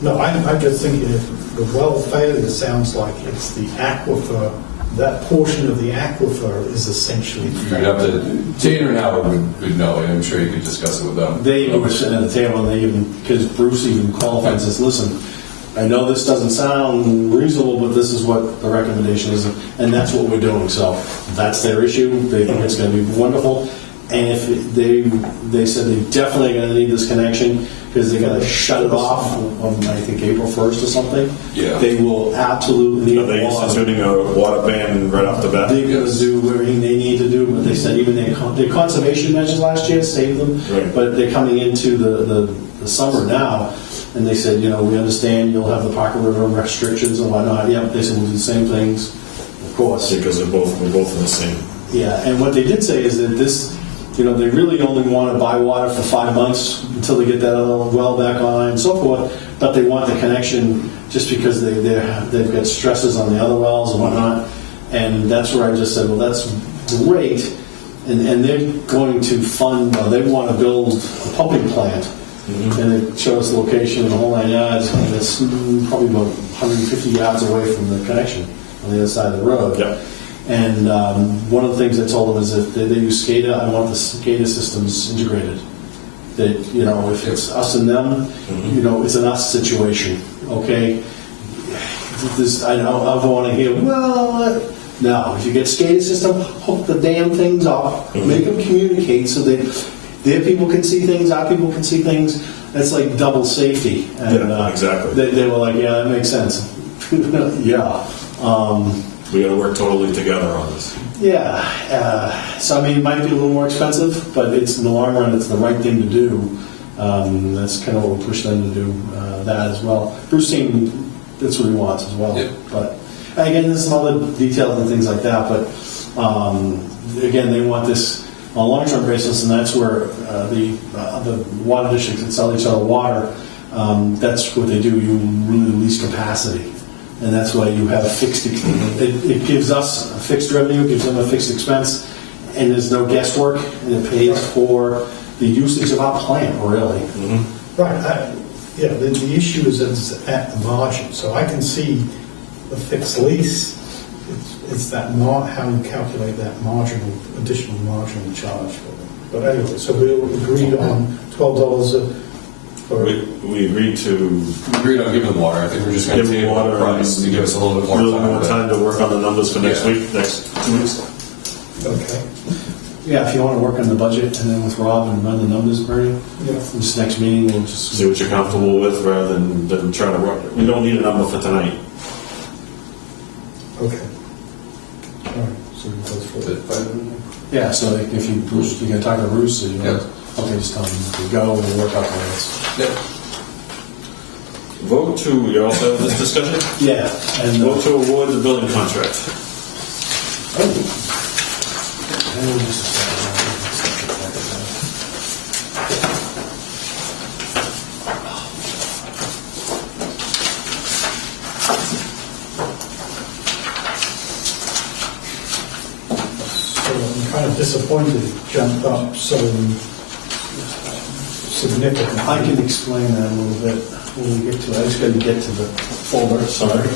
no, I'm just thinking if the well failure sounds like it's the aquifer, that portion of the aquifer is essentially You'd have to. Tater and Howard would know, and I'm sure you could discuss it with them. They even were sitting at the table, and they even, because Bruce even qualified and says, listen, I know this doesn't sound reasonable, but this is what the recommendation is, and that's what we're doing. So that's their issue. They think it's going to be wonderful. And if they said they definitely are going to need this connection because they got to shut it off on, I think, April 1st or something. Yeah. They will absolutely Are need they water. instituting a water ban right off the bat? They're going to do everything they need to do, but they said even their conservation measures last year saved them. Right. But they're coming into the summer now, and they said, we understand you'll have the Parker River restrictions and whatnot. Yep, they said we'll do the same things, of course. Because we're both in the same. Yeah, and what they did say is that this, they really only want to buy water for 5 months until they get that other well back on and so forth, but they want the connection just because they've got stresses on the other wells and whatnot. And that's where I just said, well, that's great. And they're going to fund, they want to build a pumping plant. Mm-hmm. And it showed us the location, the whole 9 yards, and it's probably about 150 yards away from the connection on the other side of the road. Yep. And one of the things I told them is that they use SCADA, I want the SCADA systems integrated. That, if it's us and them, it's an us situation, okay? I don't want to hear, well, no, if you get SCADA system, hook the damn things up, make them communicate so that their people can see things, our people can see things. That's like double safety. And, Yeah, exactly. They were like, yeah, that makes sense. Yeah. We got to work totally together on this. Yeah. So, it might be a little more expensive, but it's in the long run, it's the right thing to do. That's kind of what we push them to do, that as well. Bruce seemed, that's what he wants as well. Yeah. But again, there's some other details and things like that, but again, they want this on a long-term basis, and that's where the water districts that sell each other water, that's what they do. You really release capacity. And that's why you have a fixed, it gives us a fixed revenue, gives them a fixed expense, and there's no guesswork, and it pays for the usage of our plant, really. Mm-hmm. right, the issue is that it's at the margin, so I can see the fixed lease, it's that how you calculate that additional marginal charge for them. But anyway, so we agreed on $12 We agreed to We agreed on giving them water. I think we're just going to give them table water the price to give us a little bit more time. to work on the numbers for next Yeah. week, next 2 weeks. Okay. Yeah, if you want to work on the budget and then with Rob and run the numbers, Bernie, this next meeting, we'll just... See what you're comfortable with rather than trying to work. We don't need a number for tonight. Okay. All right, so we go through it. Yeah, so if you can talk to Bruce, so Yeah. okay, just tell him to go and we'll work out the rates. Yep. Vote to, you also have this discussion? Yeah, and... Vote to award the building contract. So I'm kind of disappointed it jumped up so significantly. I can explain that a little bit when we get to it. I just got to get to the folder, sorry.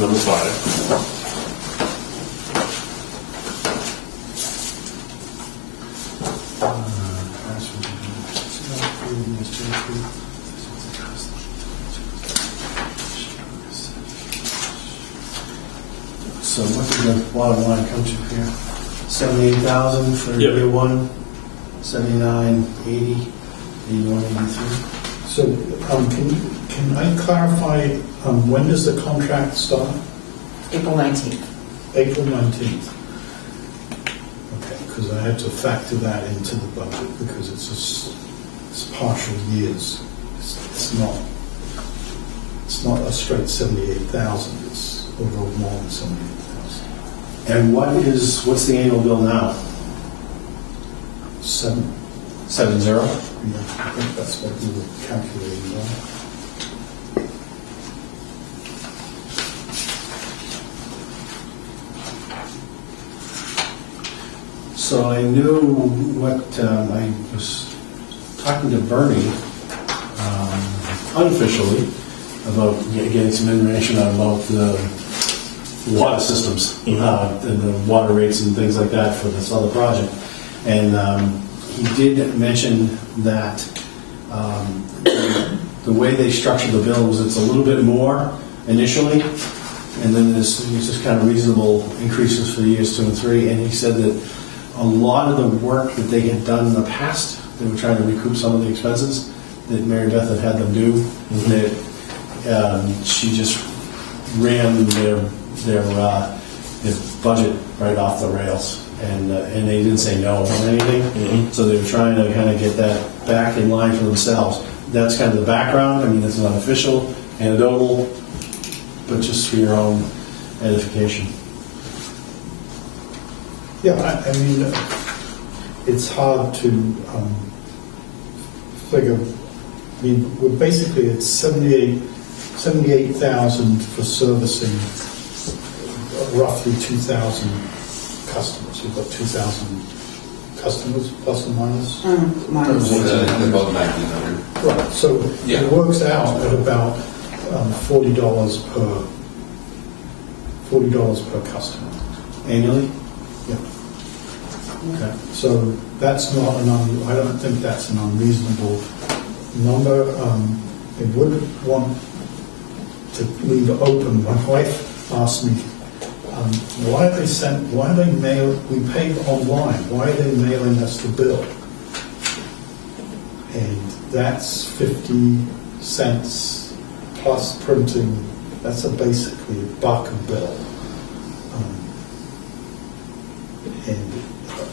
Number 5. So what did the bottom line come to here? 78,000 for Yep. year one, 79,80, 81,83. So can I clarify, when does the contract start? April 19th. April 19th. Okay, because I had to factor that into the budget because it's partial years. It's not a straight 78,000. It's overall more than 78,000. And what's the annual bill now? 7. 70? Yeah, I think that's what we were calculating on. So I knew what, I was talking to Bernie unofficially about getting some information about the water systems and the water rates and things like that for this other project. And he did mention that the way they structured the bill was it's a little bit more initially, and then there's just kind of reasonable increases for years 2 and 3. And he said that a lot of the work that they had done in the past, they were trying to recoup some of the expenses that Mary Beth had them do. That she just ran their budget right off the rails, and they didn't say no on anything. So they were trying to kind of get that back in line for themselves. That's kind of the background. I mean, it's not official, anecdotal, but just for your own edification. Yeah, I mean, it's hard to figure. I mean, we're basically it's 78,000 for servicing roughly 2,000 customers. We've got 2,000 customers, plus or minus. Minus. About 1,900. Right, so Yeah. it works out at about $40 per customer. Annually? Yeah. Okay. So that's not I don't think that's an unreasonable number. I would want to leave it open. My wife asked me, why are they we pay online, why are they mailing us the bill? And that's 50 cents plus printing. That's basically $1 a bill. And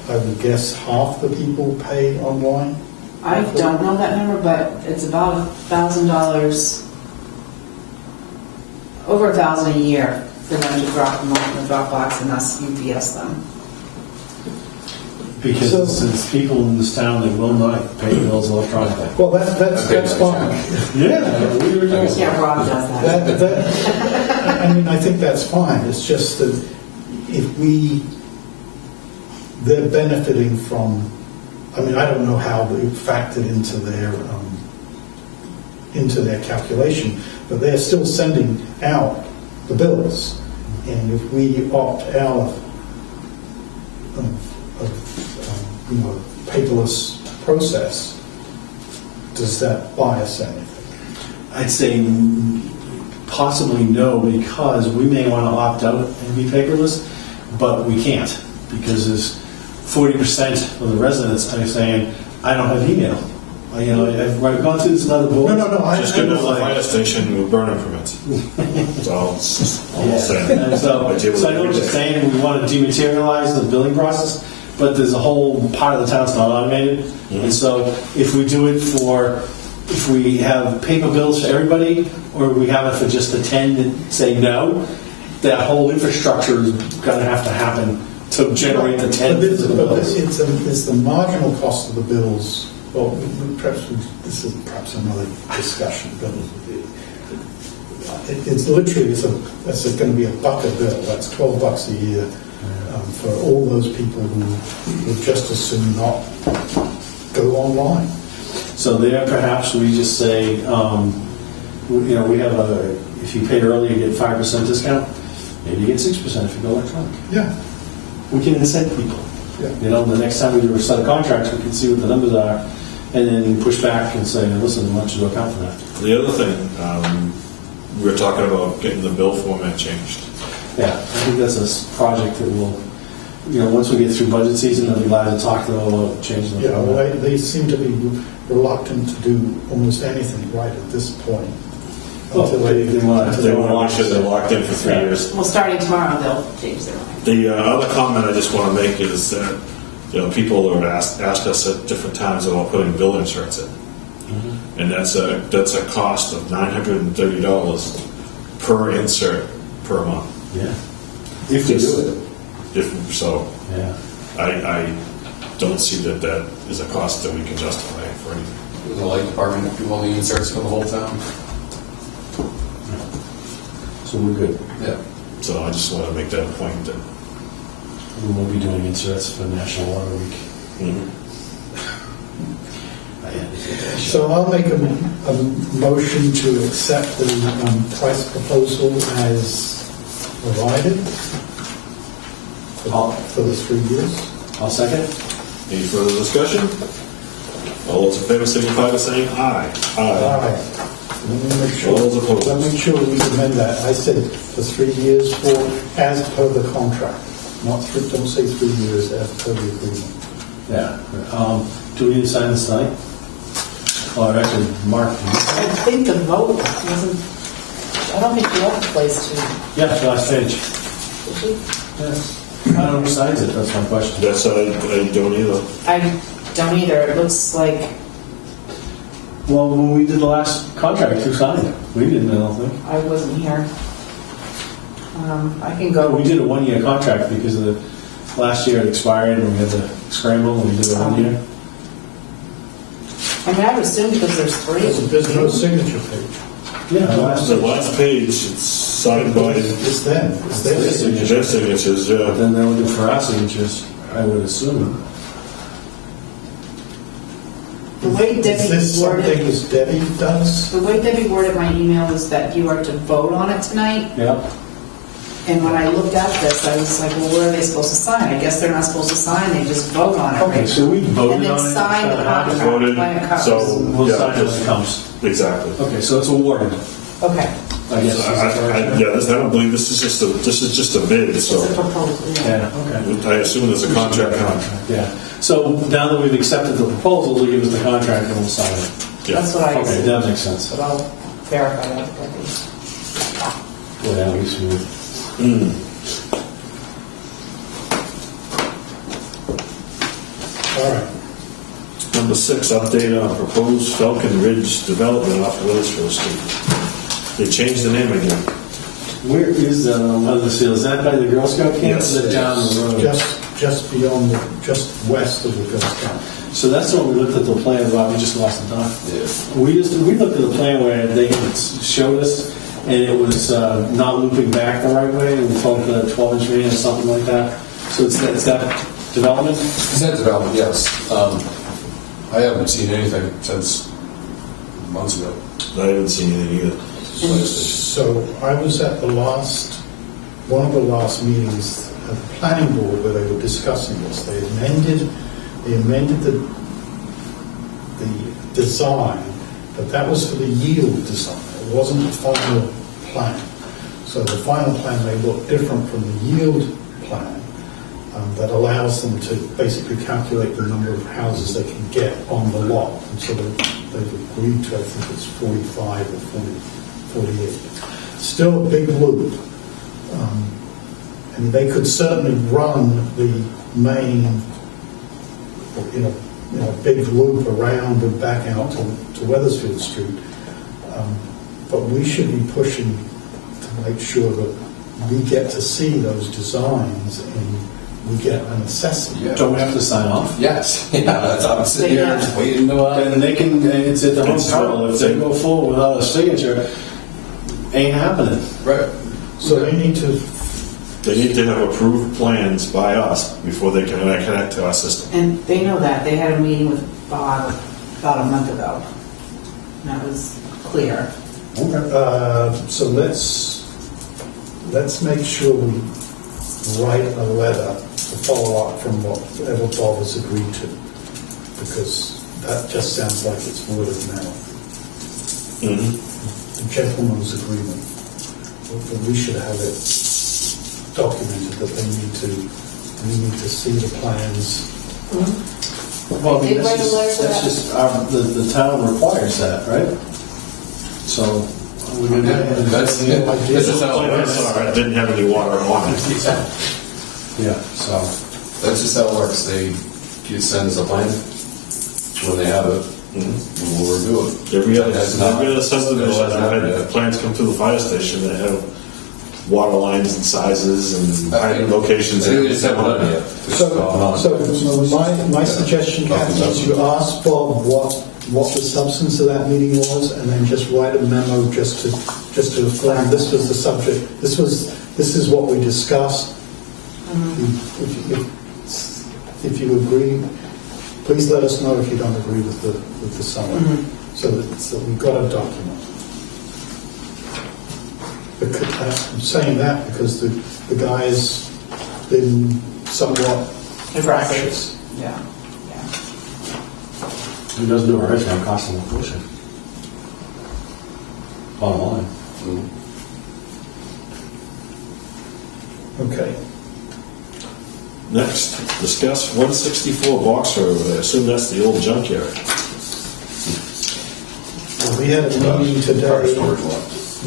I would guess half the people pay online. I don't know that number, but it's about $1,000, over $1,000 a year for them to drop them off in the Dropbox and us UPS them. Because So- since people in this town, they will not pay bills electronically. Well, that's fine. Yeah, we were doing Yeah, Rob does that. I mean, I think that's fine. It's just that if they're benefiting from. I mean, I don't know how they factored into their calculation, but they're still sending out the bills. And if we opt out of paperless process, does that buy us anything? I'd say possibly no, because we may want to opt out and be paperless, but we can't, because there's 40% of the residents are saying, I don't have email. I've gone through this in other boards. No. Just go to the fire station with burner permits. That's all I'm saying. And so I know what you're saying, we want to dematerialize the billing process, but there's a whole part of the town that's not automated. And so if we do it if we have paper bills for everybody, or we have it for just the 10 that say no, that whole infrastructure is going to have to happen to generate the 10 physical bills. It's the marginal cost of the bills. Well, this is perhaps another discussion, but it's literally it's going to be $1 a bill. That's $12 a year for all those people who would just as soon not go online. So there, perhaps we just say, we have if you paid early, you get 5% discount. Maybe you get 6% if you go electronic. Yeah. We can incent people. Yeah. The next time we do a set of contracts, we can see what the numbers are, and then push back and say, listen, why don't you do account for that? The other thing, we were talking about getting the bill format changed. Yeah, I think that's a project that will, once we get through budget season, they'll be glad to talk to them about changing the Yeah, well, format. they seem to be reluctant to do almost anything right at this point. They want They want to make sure they're locked in for 3 years. Well, starting tomorrow, they'll change their mind. The other comment I just want to make is that people have asked us at different times about putting bill inserts in, and that's a cost of $930 per insert per month. Yeah. If we do it. If so, Yeah. I don't see that is a cost that we can justify for anything. The light department do all the inserts for the whole town. So we're good. Yeah. So I just want to make that point that. We will be doing inserts for National Water Week. Mhm. I had to get that shit. So I'll make a motion to accept the price proposal as provided for the 3 years. I'll second. Any further discussion? All those in favor signify by saying aye. Aye. Let me make sure. All those opposed? Let me make sure we amend that. I said for 3 years for, as per the contract. Not three, don't say 3 years, as per the agreement. Yeah. Do we need to sign this tonight? Oh, actually, Mark. I think the vote wasn't, I don't think you left the place to, Yeah, last page. did you? Yes. I don't know who signs it. That's my question. That's I don't either. I don't either. It looks like, Well, when we did the last contract, who signed it? We didn't, I don't think. I wasn't here. I can go. We did a 1-year contract because of the last year it expired and we had to scramble and we did it 1 year. I mean, I would assume because there's 3. There's no signature page. Yeah, the last The last page, it's signed by It's them. It's their signature. their signatures, But yeah. then they're looking for our signatures, I would assume. The way Is Debbie this something worded, as Debbie does? the way Debbie worded my email is that you are to vote on it tonight. Yep. And when I looked at this, I was like, well, what are they supposed to sign? I guess they're not supposed to sign, they just vote on it, Okay, right? so we voted And then on it. sign the it's not happening. contract Voted, when it comes. so- We'll Yeah, sign it when just- it comes. Exactly. Okay, so it's awarded, Okay, I guess. is the correct term? Yeah, I don't believe this is just a bid, it's so a proposal, yeah. Yeah, okay. I assume there's a contract on it. Yeah. So now that we've accepted the proposal, they'll give us the contract and we'll sign it. Yeah. That's what I Okay, said, that makes sense. but I'll verify that with Debbie. Boy, that was smooth. All right. Number 6, update on proposed Falcon Ridge development off Weathersfield Street. They changed the name again. Where is Weathersfield? Is that by the Girl Scout camp? Yes, Or is it down the road? Just beyond, just west of the Girl Scout. So that's when we looked at the plan, Bob, we just lost the doc. Yeah. We looked at the plan where they showed us, and it was not looping back the right way, and we told the 12-inch main or something like that. So it's that development? Is that development? Yes. I haven't seen anything since months ago. I haven't seen anything either. So I was at one of the last meetings of the planning board where they were discussing this. They amended the design, but that was for the yield design. It wasn't the final plan. So the final plan may look different from the yield plan that allows them to basically calculate the number of houses they can get on the lot. And so they've agreed to, I think it's 45 or 48. Still a big loop. And they could certainly run the main in a big loop around and back out to Weathersfield Street. But we should be pushing to make sure that we get to see those designs and we get an assessment. Yeah. Don't we have to sign off? Yes. Yeah, that's I'm sitting here just waiting to. And they can, it's at the hotel. If they go forward without a signature, ain't happening. Right. So they need to, They need to have approved plans by us before they can connect to our system. And they know that. They had a meeting with Bob about a month ago. And that was clear. so let's make sure we write a letter to follow up from whatever Bob has agreed to, because that just sounds like it's word of mouth. The gentleman's agreement. But we should have it documented that we need to see the plans. Well, They did write a letter to that's that. just the town requires that, right? So we're going to That's just how it works. Sorry, I didn't have any water on it. Yeah, so. That's just how it works. They send us a plan when they have it, and we'll review it. Every other That's not- subdivision, that's I've not had bad. plans come to the fire station that have water lines and sizes and hiding locations. They just haven't done it yet. So my suggestion, Kathy, is you ask Bob what the substance of that meeting was, and then just write a memo just to affirm this was the subject. This is what we discussed. If you agree, please let us know if you don't agree with the summary, so that we've got a document. I'm saying that because the guy has been somewhat fractious. Yeah. Who doesn't do it right, it's going to cost them a fortune. Bottom line. Okay. Next, discuss 164 Box Road. I assume that's the old junkyard. Well, we had a meeting today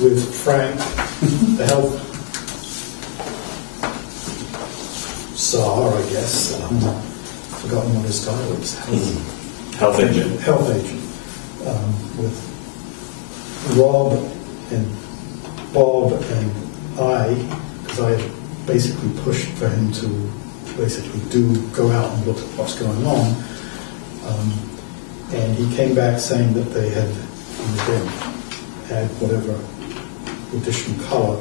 with Frank, the health czar, I guess. I've forgotten what his title is. Health agent. Health agent. With Rob and Bob and I, because I had basically pushed for him to basically go out and look at what's going on. And he came back saying that they had, again, add whatever additional colour.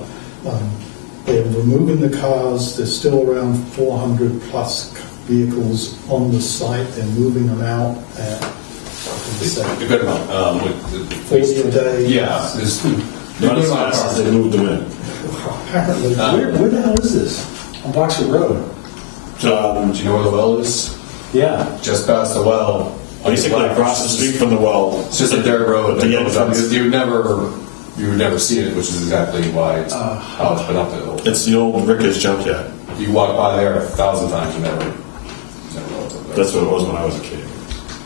They're removing the cars. There's still around 400 plus vehicles on the site. They're moving them out at A good amount. 40 a day. Yeah. Not as fast as they moved them in. Apparently. Where the hell is this? On Boxer Road. Do you know where the well is? Yeah. Just past the well. Basically across the street from the well. It's just a dirt road that The goes up. entrance. You would never see it, which is exactly why it's how it's been uphill. It's the old Ricker's junkyard. You walk by there 1,000 times, you never know what's up there. That's what it was when I was a kid.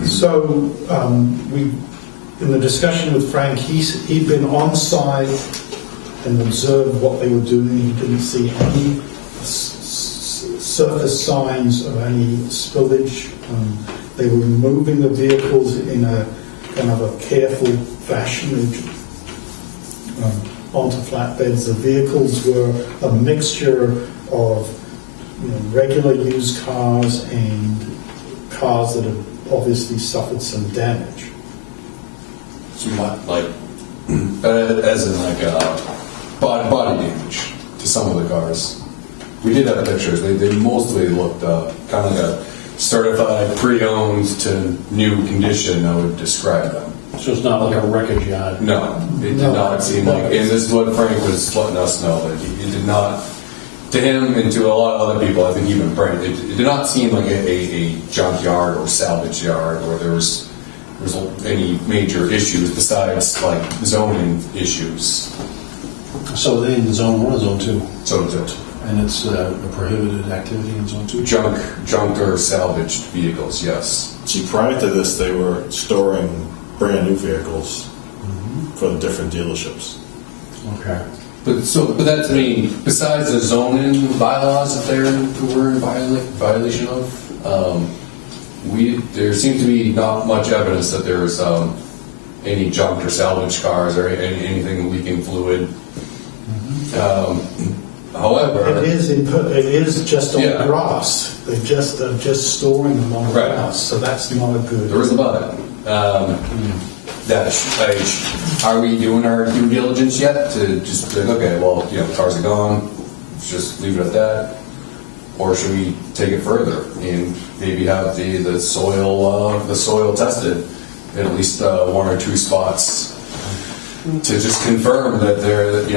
So in the discussion with Frank, he'd been on site and observed what they were doing. He didn't see any surface signs of any spillage. They were moving the vehicles in a kind of a careful fashion onto flatbeds. The vehicles were a mixture of regular used cars and cars that have obviously suffered some damage. So as in like body damage to some of the cars. We did have pictures. They mostly looked kind of like a certified pre-owned to new condition, I would describe them. So it's not like a wreckage yard. No, it did not seem like, and this is what Frank was letting us know, that it did not, to him and to a lot of other people, I think even Frank, it did not seem like a junkyard or salvage yard where there was any major issues besides like zoning issues. So they in Zone 1 or Zone 2? So it's And it's a prohibited activity in Zone 2? junk or salvaged vehicles, yes. See, prior to this, they were storing brand new vehicles for the different dealerships. Okay. But that to me, besides the zoning bylaws that we're in violation of, there seems to be not much evidence that there's any junk or salvage cars or anything leaking fluid. However, It is just on Yeah. grass. They're just storing them on Right. grass, so that's not a good. there is a but. Are we doing our due diligence yet to just be like, okay, well, cars are gone, let's just leave it at that? Or should we take it further and maybe have the soil tested in at least one or two spots to just confirm that there's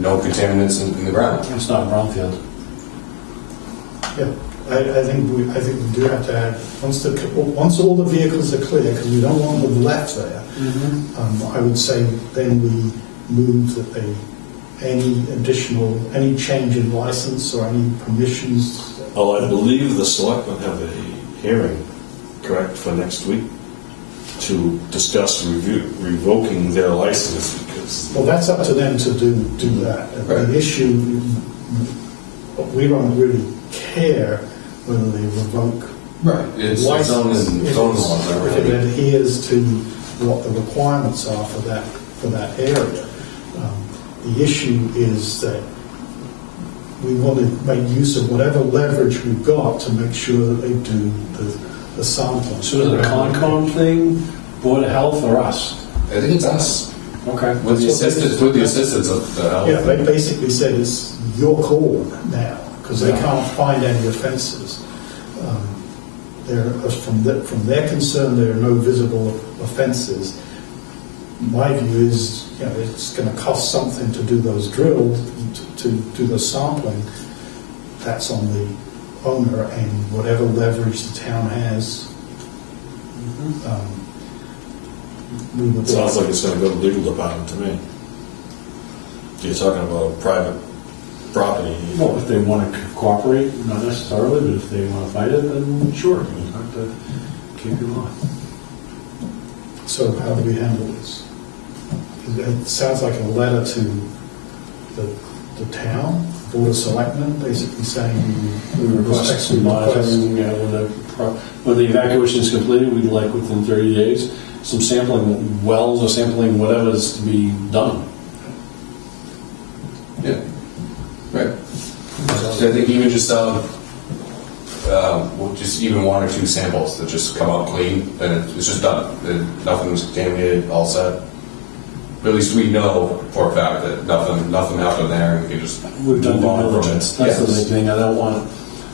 no contaminants in the ground? It's not brownfield. Yeah, I think we do have to add once all the vehicles are clear, because we don't want them left there. I would say then we move that any change in license or any permissions. Well, I believe the selectmen have a hearing, correct, for next week to discuss revoking their license because. Well, that's up to them to do that. Right. The issue, we don't really care whether they revoke Right. It's license. zone laws. If it adheres to what the requirements are for that area. The issue is that we want to make use of whatever leverage we've got to make sure that they do the sampling. So is it a Concom thing, Board of Health, or us? I think it's us. Okay. With the assistance of the health. Yeah, they basically said it's your call now, because they can't find any offences. From their concern, there are no visible offences. My view is, it's going to cost something to do those drills, to do the sampling. That's on the owner, and whatever leverage the town has. We would Sounds like it's going to go to the legal department to me. You're talking about private property. Well, if they want to cooperate, not necessarily, but if they want to fight it, then sure, you have to keep your law. So how do we handle this? It sounds like a letter to the town, Board of Selectmen, basically saying We request monitoring, when the evacuation is completed, we'd like within 30 days, some sampling wells or sampling whatever is to be done. Yeah. Right. So I think even just just even one or two samples that just come out clean, and it's just done. Nothing was contaminated, all set. But at least we know for a fact that nothing happened there, and we can just We've done move due on from diligence. it. That's the Yes. big thing. I don't want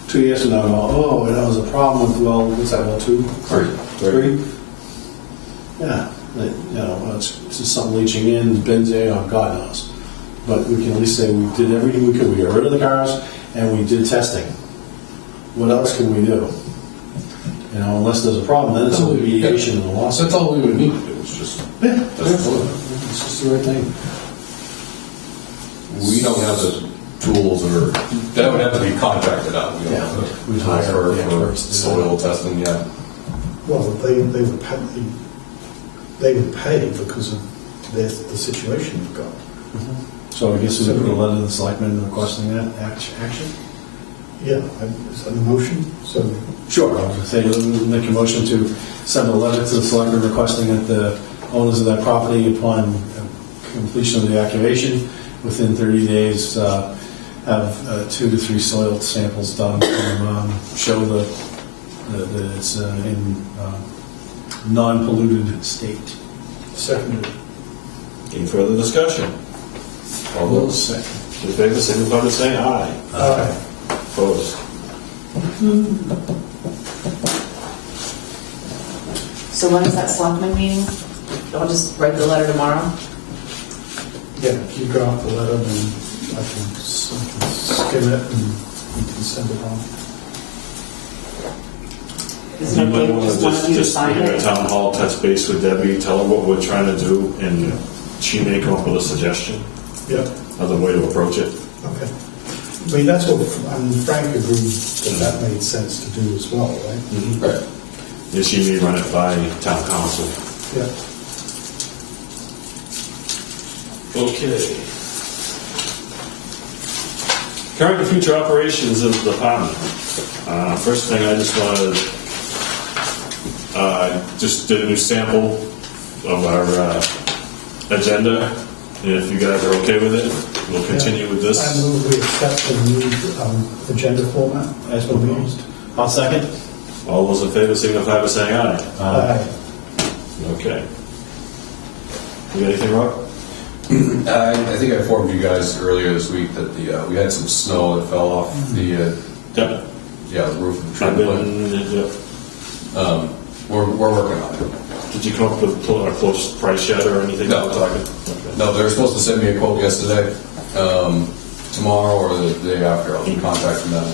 2 years from now, oh, that was a problem with, well, what's that, well, three? Yeah, it's just something leaching in, bins there, oh, God knows. But we can at least say we did everything we could. We got rid of the cars and we did testing. What else can we do? Unless there's a problem, then it's a remediation of the So lawsuit. that's all we would need to do. It's just Yeah, absolutely. It's just the right thing. we don't have the tools, or that would have to be contracted out. We don't Yeah, have we'd the hire tools the for experts to do soil testing yet. well, they would pay because of the situation we've got. So I guess we put a letter to the selectmen requesting that action? Yeah, is that a motion? So Sure. I was going to say, we'll make a motion to send a letter to the selectmen requesting that the owners of that property, upon completion of the evacuation, within 30 days, have 2 to 3 soil samples done to show that it's in non-polluted state. seconded. Any further discussion? All those in favor, signify by saying aye. Aye. Opposed? So when is that selectman meeting? I'll just write the letter tomorrow. Yeah, if you draft the letter, then I can skim it and you can send it on. Is it You might okay want with to just one of you to just sign here at it? town hall, touch base with Debbie, tell her what we're trying to do, and she may come up with a suggestion, Yeah, another way to approach it. okay. I mean, that's what, Frank agreed that made sense to do as well, right? Right. And she may run it by town council. Yeah. Okay. Current and future operations of the department. First thing, I just want to just did a new sample of our agenda, and if you guys are okay with it, we'll continue with I this. move we accept the new agenda format as proposed. I'll second. All those in favor signify by saying aye. Aye. Okay. You got anything, Rob? I think I informed you guys earlier this week that we had some snow that fell off the Yep. the roof of the I've treatment been, yep. plant. We're working on it. Did you come up with a close price yet or anything? No. Okay. No, they were supposed to send me a quote yesterday. Tomorrow or the day after, I'll be contacting them.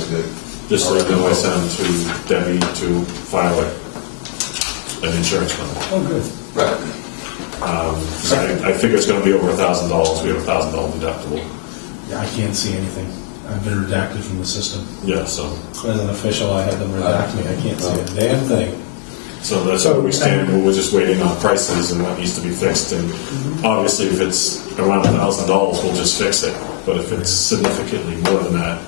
Just so you know, I sent them to Debbie to file an insurance claim. Oh, good. Right. I figure it's going to be over $1,000. We have a $1,000 deductible. Yeah, I can't see anything. I've been redacted from the system. Yeah, so As an official, I had them redact me. I can't see a damn thing. that's where we stand. We're just waiting on prices and what needs to be fixed. And obviously, if it's around $1,000, we'll just fix it. But if it's significantly more than that,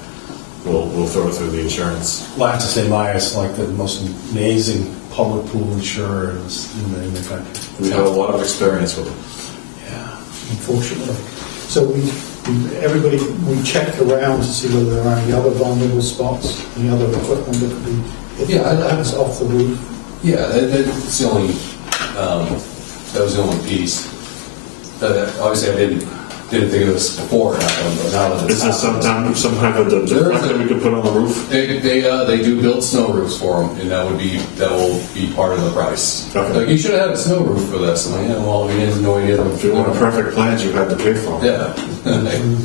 we'll throw it through the insurance. Well, I have to say, Myers like the most amazing public pool insurer in the country. We have a lot of experience with it. Yeah. Unfortunately. So everybody, we checked around to see whether there are any other vulnerable spots, any other equipment that could be hit. Yeah, That was off the roof. Yeah, that's the only, that was the only piece. Obviously, I didn't think of this before it happened, but now that it's Is there happened, some kind of a deflector we could put on the roof? they do build snow roofs for them, and that will be part of the price. Okay. Like, you should have had a snow roof for this. And yeah, well, we didn't know any of them. If you want a perfect plans, you had to pay for them. Yeah,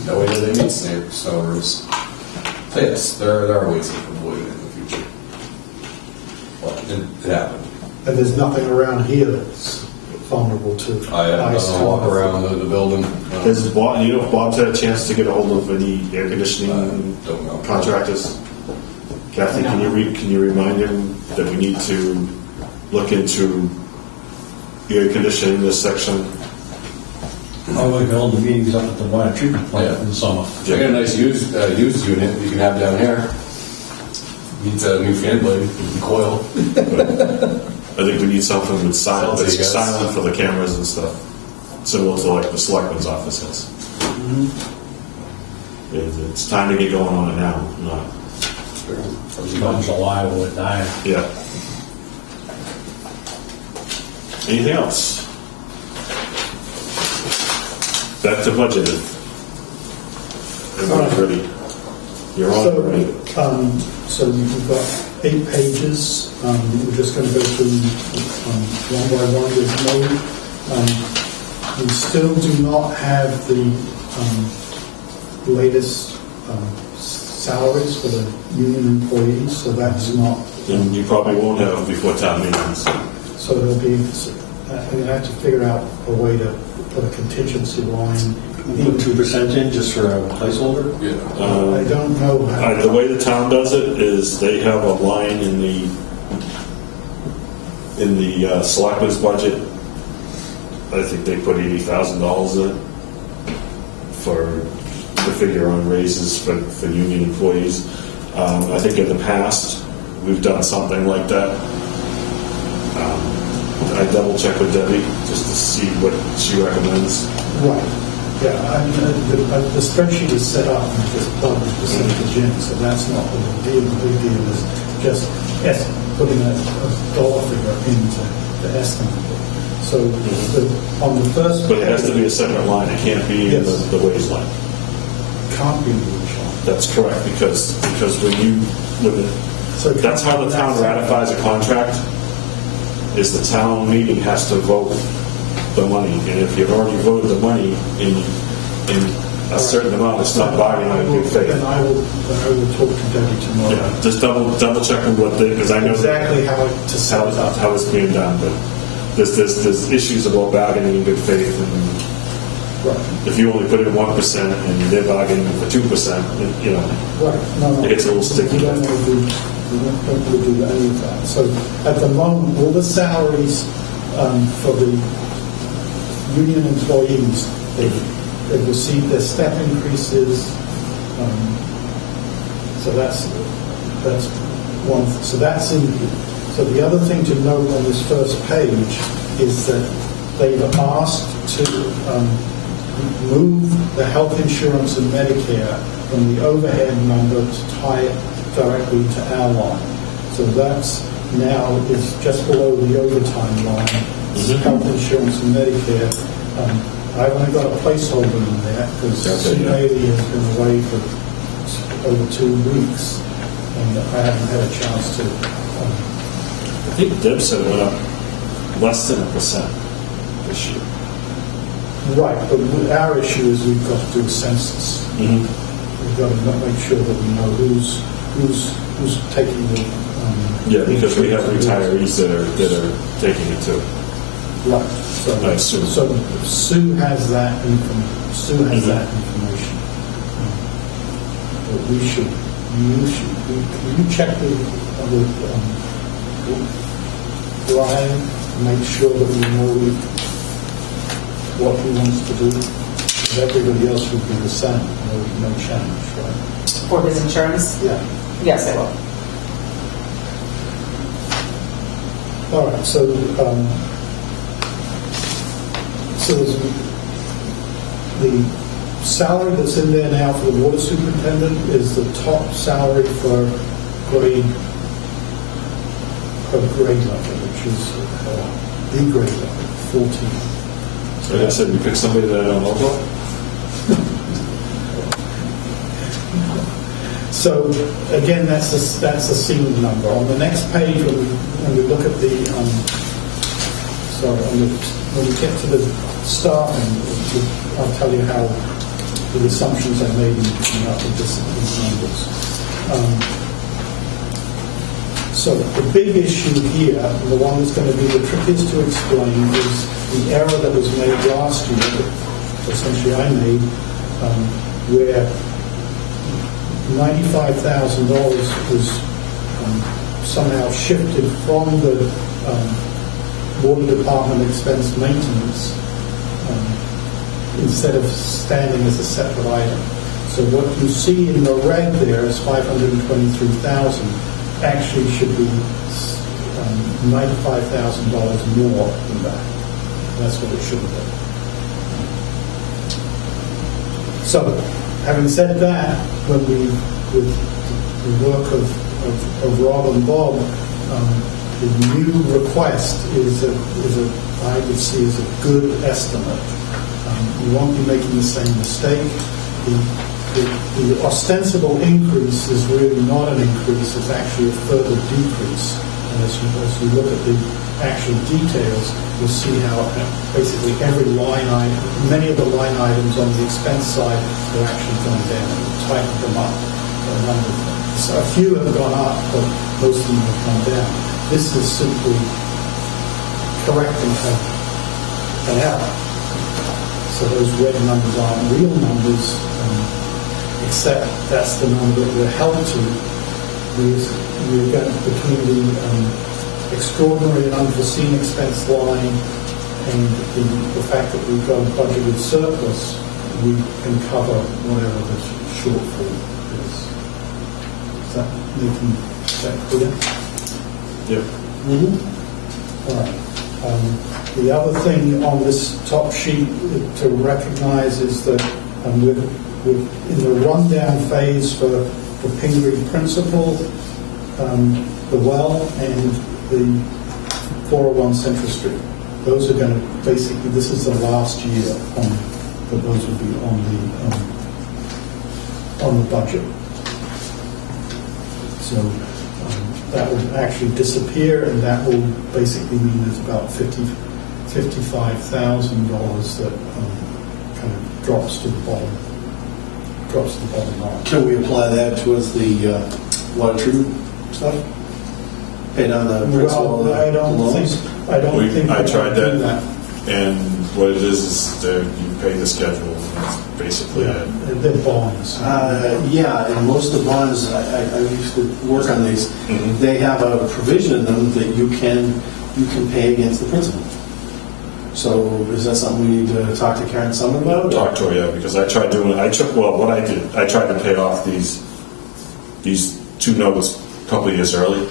no way they need snow roofs. So yes, there are ways to avoid it in the future. But it happened. And there's nothing around here that's vulnerable to I haven't ice. done a walk around the building. Has Bob, you know if Bob's had a chance to get a hold of any air conditioning Don't know. contractors? Kathy, can you remind him that we need to look into air conditioning this section? Oh, we can hold the meetings up at the water treatment plant in the summer. I got a nice used unit you can have down here. Needs a new fan blade and coil. I think we need something with silent, Sounds like that's yes. silent for the cameras and stuff, similar to like the selectman's office has. It's time to get going on it now. Not, Come July, will it die? yeah. Anything else? Back to budget. Everybody's ready. You're on already. So we've got 8 pages. We're just going to go through one by one. There's no, we still do not have the latest salaries for the union employees, so that's not. And you probably won't have them before town meetings. So there'll be, I'm going to have to figure out a way to put a contingency line. Put 2% in just for a placeholder? Yeah. I don't know how. The way the town does it is they have a line in the selectmen's budget. I think they put $80,000 in it for the figure on raises for union employees. I think in the past we've done something like that. I double check with Debbie just to see what she recommends. Right. Yeah, the spreadsheet is set up and just plug the percentage in, so that's not the big deal. The big deal is just putting a dollar figure into the estimate. So on the first But it has to be a separate line. It can't be in Yes. the wage line. can't be the wage line. That's correct because So it that's how can't the be town that ratifies a contract. Is the town meeting has to vote the money, and if you've already voted the money in a certain amount, it's not bargaining in good Then faith. I will talk to Debbie tomorrow. Yeah, just double checking what they, because I know Exactly to set it up. how it's being done, but there's issues about bargaining in good faith, and Right. if you only put in 1% and they're bargaining for 2%, you know, Right, no. It gets a little sticky. We don't want to do any of that. So at the moment, all the salaries for the union employees, they've received their step increases. So that's one. So that's in. So the other thing to note on this first page is that they've asked to move the health insurance and Medicare from the overhead number to tie it directly to our line. So that's now is just below the overtime line. Health insurance and Medicare. I've only got a placeholder in there because Sue Bailey has been away for over 2 weeks, and I haven't had a chance to. I think Deb said it went up less than 1% this year. Right, but our issue is we've got to do a census. We've got to make sure that we know who's taking the. Yeah, because we have retirees that are taking it too. Right. So, I assume. So Sue has that information. But you should, you check with Brian to make sure that we know what he wants to do. And everybody else would be the same, no change, right? For his insurance? Yeah. Yes, I will. All right, so there's the salary that's in there now for the water superintendent is the top salary for grade level, which is the grade level, 14. So I said you pick somebody that I don't know about? So again, that's a ceiling number. On the next page, when we look at the when we get to the staffing, I'll tell you how the assumptions I made in coming up with these numbers. So the big issue here, and the one that's going to be the trickiest to explain, is the error that was made last year, that essentially I made, where $95,000 was somehow shifted from the water department expense maintenance instead of standing as a separate item. So what you see in the red there is $523,000 actually should be $95,000 more than that. That's what it should have been. So, having said that, when with the work of Rob and Bob, the new request is I would see as a good estimate. You won't be making the same mistake. The ostensible increase is really not an increase, it's actually a further decrease. And as you look at the actual details, you'll see how basically every line item, many of the line items on the expense side are actually gone down. We've tightened them up a number of them. So a few have gone up, but most of them have gone down. This is simply correcting an error. So those red numbers aren't real numbers, except that's the number that we're held to. We've got between the extraordinary and unforeseen expense line and the fact that we've got a budgeted surplus, we can cover whatever the shortfall is. Is that making that clear? Yep. Mm-hmm. All right. The other thing on this top sheet to recognize is that we're in the rundown phase for Pingree Principal, the well, and the 401 Central Street. Those are going to basically, this is the last year that those will be on the budget. So that will actually disappear, and that will basically mean there's about $55,000 that kind of drops to the bottom line. Can we apply that towards the water treatment stuff? Pay down the principal? Well, I don't think I tried we can do that, and what it is that you pay the schedule. That's basically it. They're bonds. Yeah, and most of the bonds, I used to work on these, they have a provision in them that you can pay against the principal. So is that something we need to talk to Karen Summer about? Talk to her, yeah, because I tried doing it. I tried to pay off these two notes a couple of years early,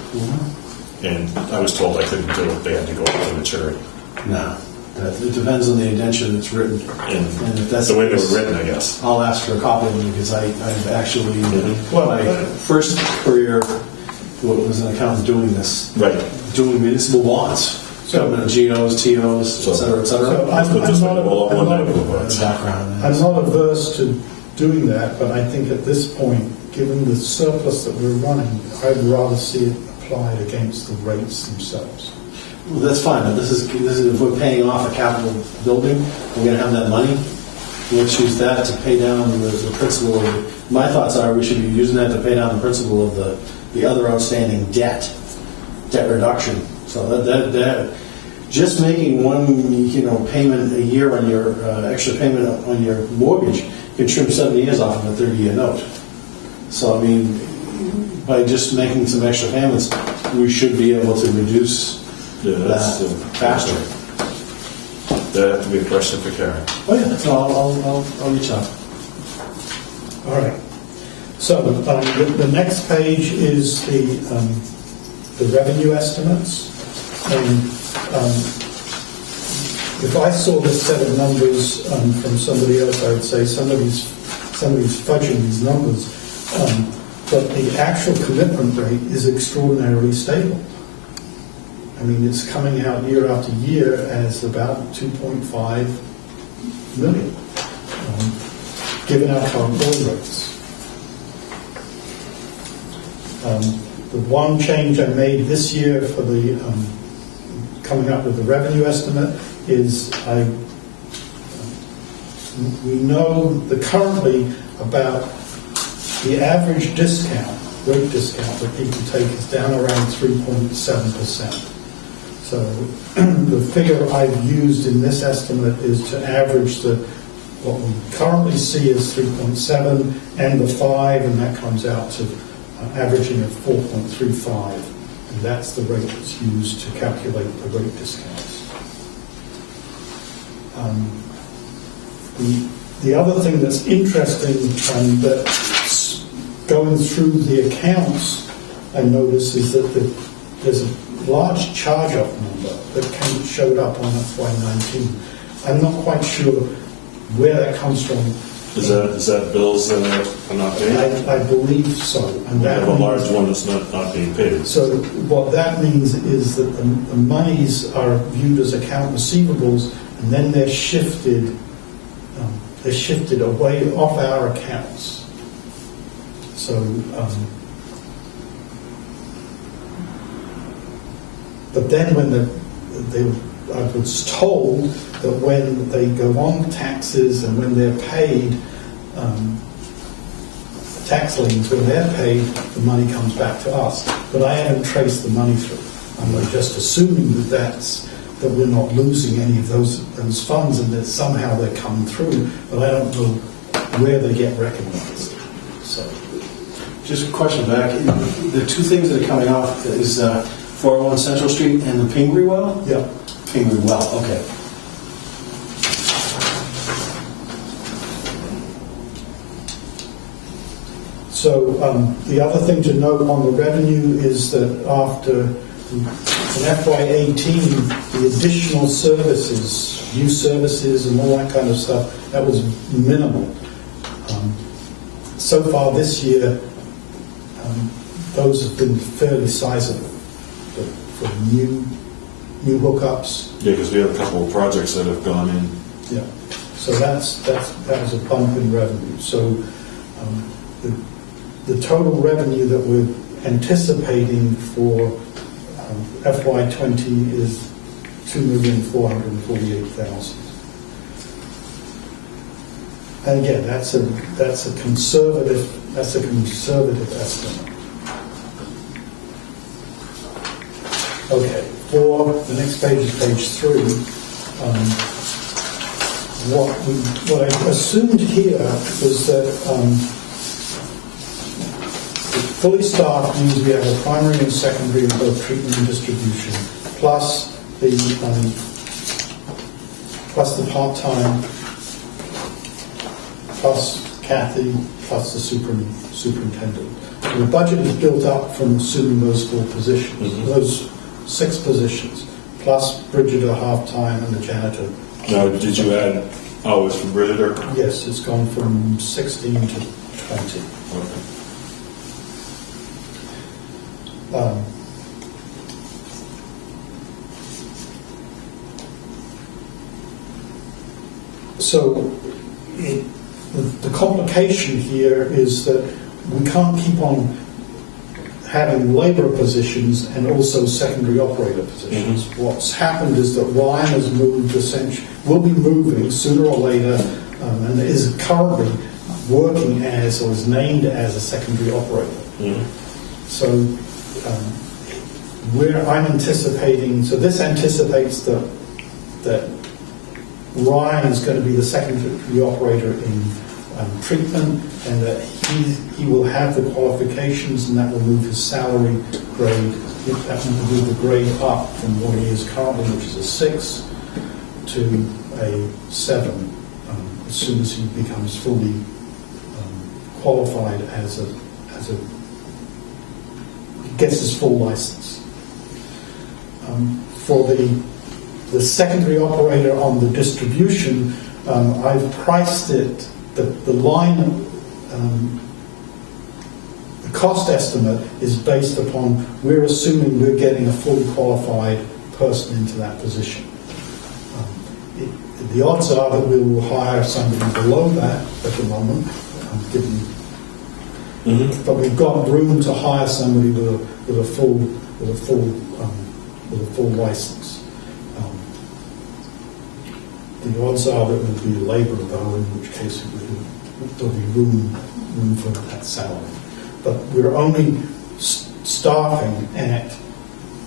and I was told I couldn't do it. They had to go up to maturity. No. It depends on the indenture that's written. And if that's the way they were written, I guess. I'll ask for a copy of them because I've actually, my first career was an accountant doing this. Right. Doing municipal bonds. Government GOs, TOs, et cetera, et cetera. So I'm not averse to doing that, but I think at this point, given the surplus that we're running, I'd rather see it applied against the rates themselves. Well, that's fine, but this is if we're paying off a capital building, we're going to have that money. Let's use that to pay down the principal. My thoughts are we should be using that to pay down the principal of the other outstanding debt reduction. So that just making one payment a year on your extra payment on your mortgage can trim 7 years off of a 30-year note. So I mean, by just making some extra payments, we should be able to reduce that faster. That have to be a question for Karen. Oh yeah, so I'll reach out. All right. So the next page is the revenue estimates, and if I saw this set of numbers from somebody else, I would say somebody's fudging these numbers. But the actual commitment rate is extraordinarily stable. I mean, it's coming out year after year as about 2.5 million, given our current build rates. The one change I made this year for the coming up with the revenue estimate is we know that currently about the average discount, rate discount that people take is down around 3.7%. So the figure I've used in this estimate is to average what we currently see as 3.7 and the 5, and that comes out to averaging at 4.35. And that's the rate that's used to calculate the rate discounts. The other thing that's interesting and that's going through the accounts, I notice, is that there's a large charge-off number that showed up on FY19. I'm not quite sure where that comes from. Is that bills that are not paid? I believe so. And We that have a means- large one that's not being paid. So what that means is that the monies are viewed as account receivables, and then they're shifted away off our accounts. So, but then when I was told that when they go on taxes and when they're paid, tax liens, when they're paid, the money comes back to us. But I haven't traced the money through. I'm just assuming that we're not losing any of those funds and that somehow they're coming through, but I don't know where they get recognized. So, Just a question back. The two things that are coming off is 401 Central Street and the Pingree Well? yeah. Pingree Well, okay. So the other thing to note on the revenue is that after in FY18, the additional services, new services and all that kind of stuff, that was minimal. So far this year, those have been fairly sizable for new hookups. Yeah, because we have a couple of projects that have gone in. Yeah. So that was a bump in revenue. So the total revenue that we're anticipating for FY20 is $2,448,000. And again, that's a conservative estimate. Okay, for the next page is page 3. What I assumed here was that fully staffed means we have a primary and secondary in both treatment and distribution, plus the part-time, plus Kathy, plus the superintendent. And the budget is built up from assuming those 4 positions, those 6 positions, plus Bridget a half-time and the janitor. Now, did you add hours for Bridget? Or? Yes, it's gone from 16 to 20. Okay. So the complication here is that we can't keep on having labour positions and also secondary operator positions. Mm-hmm. What's happened is that Ryan has moved, will be moving sooner or later, and is currently working as, or is named as, a secondary operator. Mm-hmm. So I'm anticipating, so this anticipates that Ryan is going to be the secondary operator in treatment, and that he will have the qualifications, and that will move his salary grade, that will move the grade up from what he is currently, which is a 6, to a 7, as soon as he becomes fully qualified as a gets his full license. For the the secondary operator on the distribution, I've priced it, the line, the cost estimate is based upon, we're assuming we're getting a fully qualified person into that position. The odds are that we will hire somebody below that at the moment, but we've got room to hire somebody with a full license. The odds are that it will be a labourer, though, in which case there'll be room for that salary. But we're only staffing at,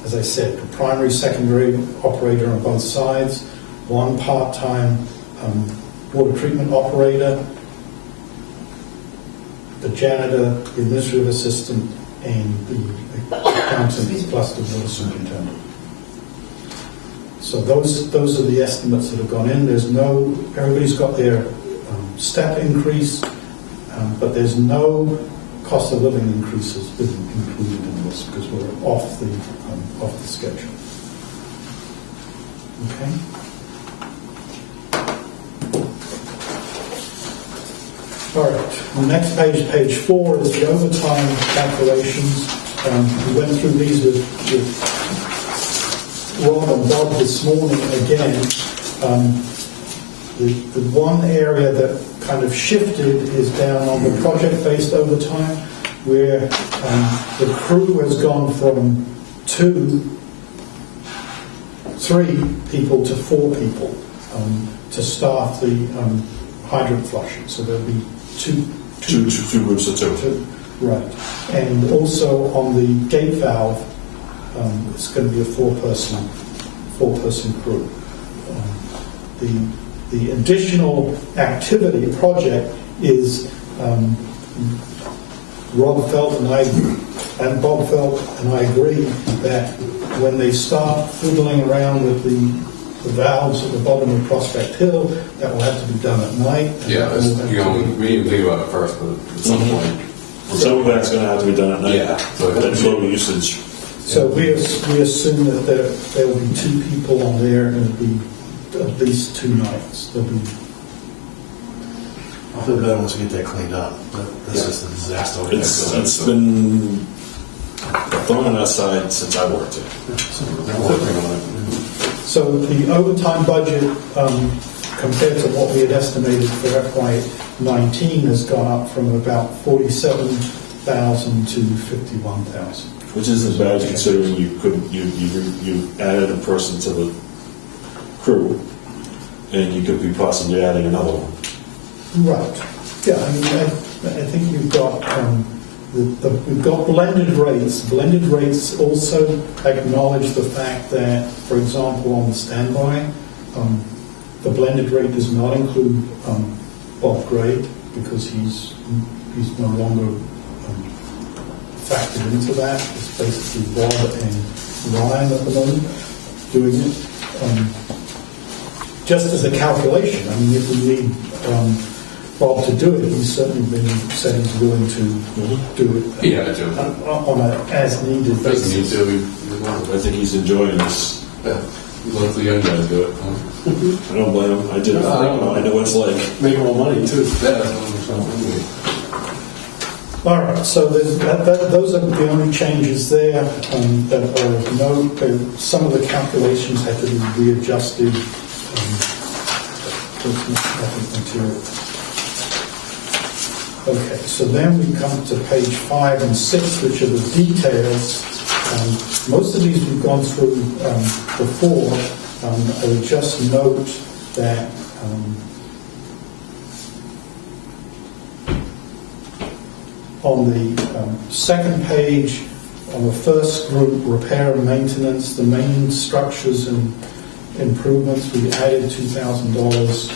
as I said, the primary, secondary operator on both sides, one part-time water treatment operator, the janitor, the administrative assistant, and the accountant plus the water superintendent. So those are the estimates that have gone in. Everybody's got their step increase, but there's no cost of living increases included in this because we're off the schedule. Okay. All right. The next page, page 4, is the overtime calculations. We went through these with Rob and Bob this morning again. The one area that kind of shifted is down on the project-based overtime, where the crew has gone from 3 people to 4 people to staff the hydrant flushing. So there'll be two groups of 2. Right. And also on the gate valve, it's going to be a 4-person crew. The additional activity project is Bob Felt and I agree that when they start fiddling around with the valves at the bottom of Prospect Hill, that will have to be done at night. Yeah, we didn't think about it first, but at some point. Some of that's going to have to be done at night. Yeah. So that's low usage. So we assume that there will be 2 people on there and it'll be at least 2 nights. There'll be. I'll feel better once we get that cleaned up. That's just a disaster. It's been thrown on our side since I worked here. They're working on it. So the overtime budget, compared to what we had estimated for FY19, has gone up from about 47,000 to 51,000. Which isn't bad considering you added a person to the crew, and you could be possibly adding another one. Right. Yeah. I mean, I think we've got we've got blended rates. Blended rates also acknowledge the fact that, for example, on the standby, the blended rate does not include Bob Gray because he's no longer factored into that. It's basically Bob and Ryan at the moment doing it. Just as a calculation, I mean, if we need Bob to do it, he's certainly said he's willing to do it on an as-needed basis. I think he's enjoying this. Yeah. Let the young guys do it. I don't blame him. I did it. I know what it's like. Making more money, too. All right, so those are the only changes there that are of note. Some of the calculations had to be readjusted. Material. Okay, so then we come to page 5 and 6, which are the details. Most of these we've gone through before. I would just note that on the second page, on the first group, repair and maintenance, the main structures and improvements, we added $2,000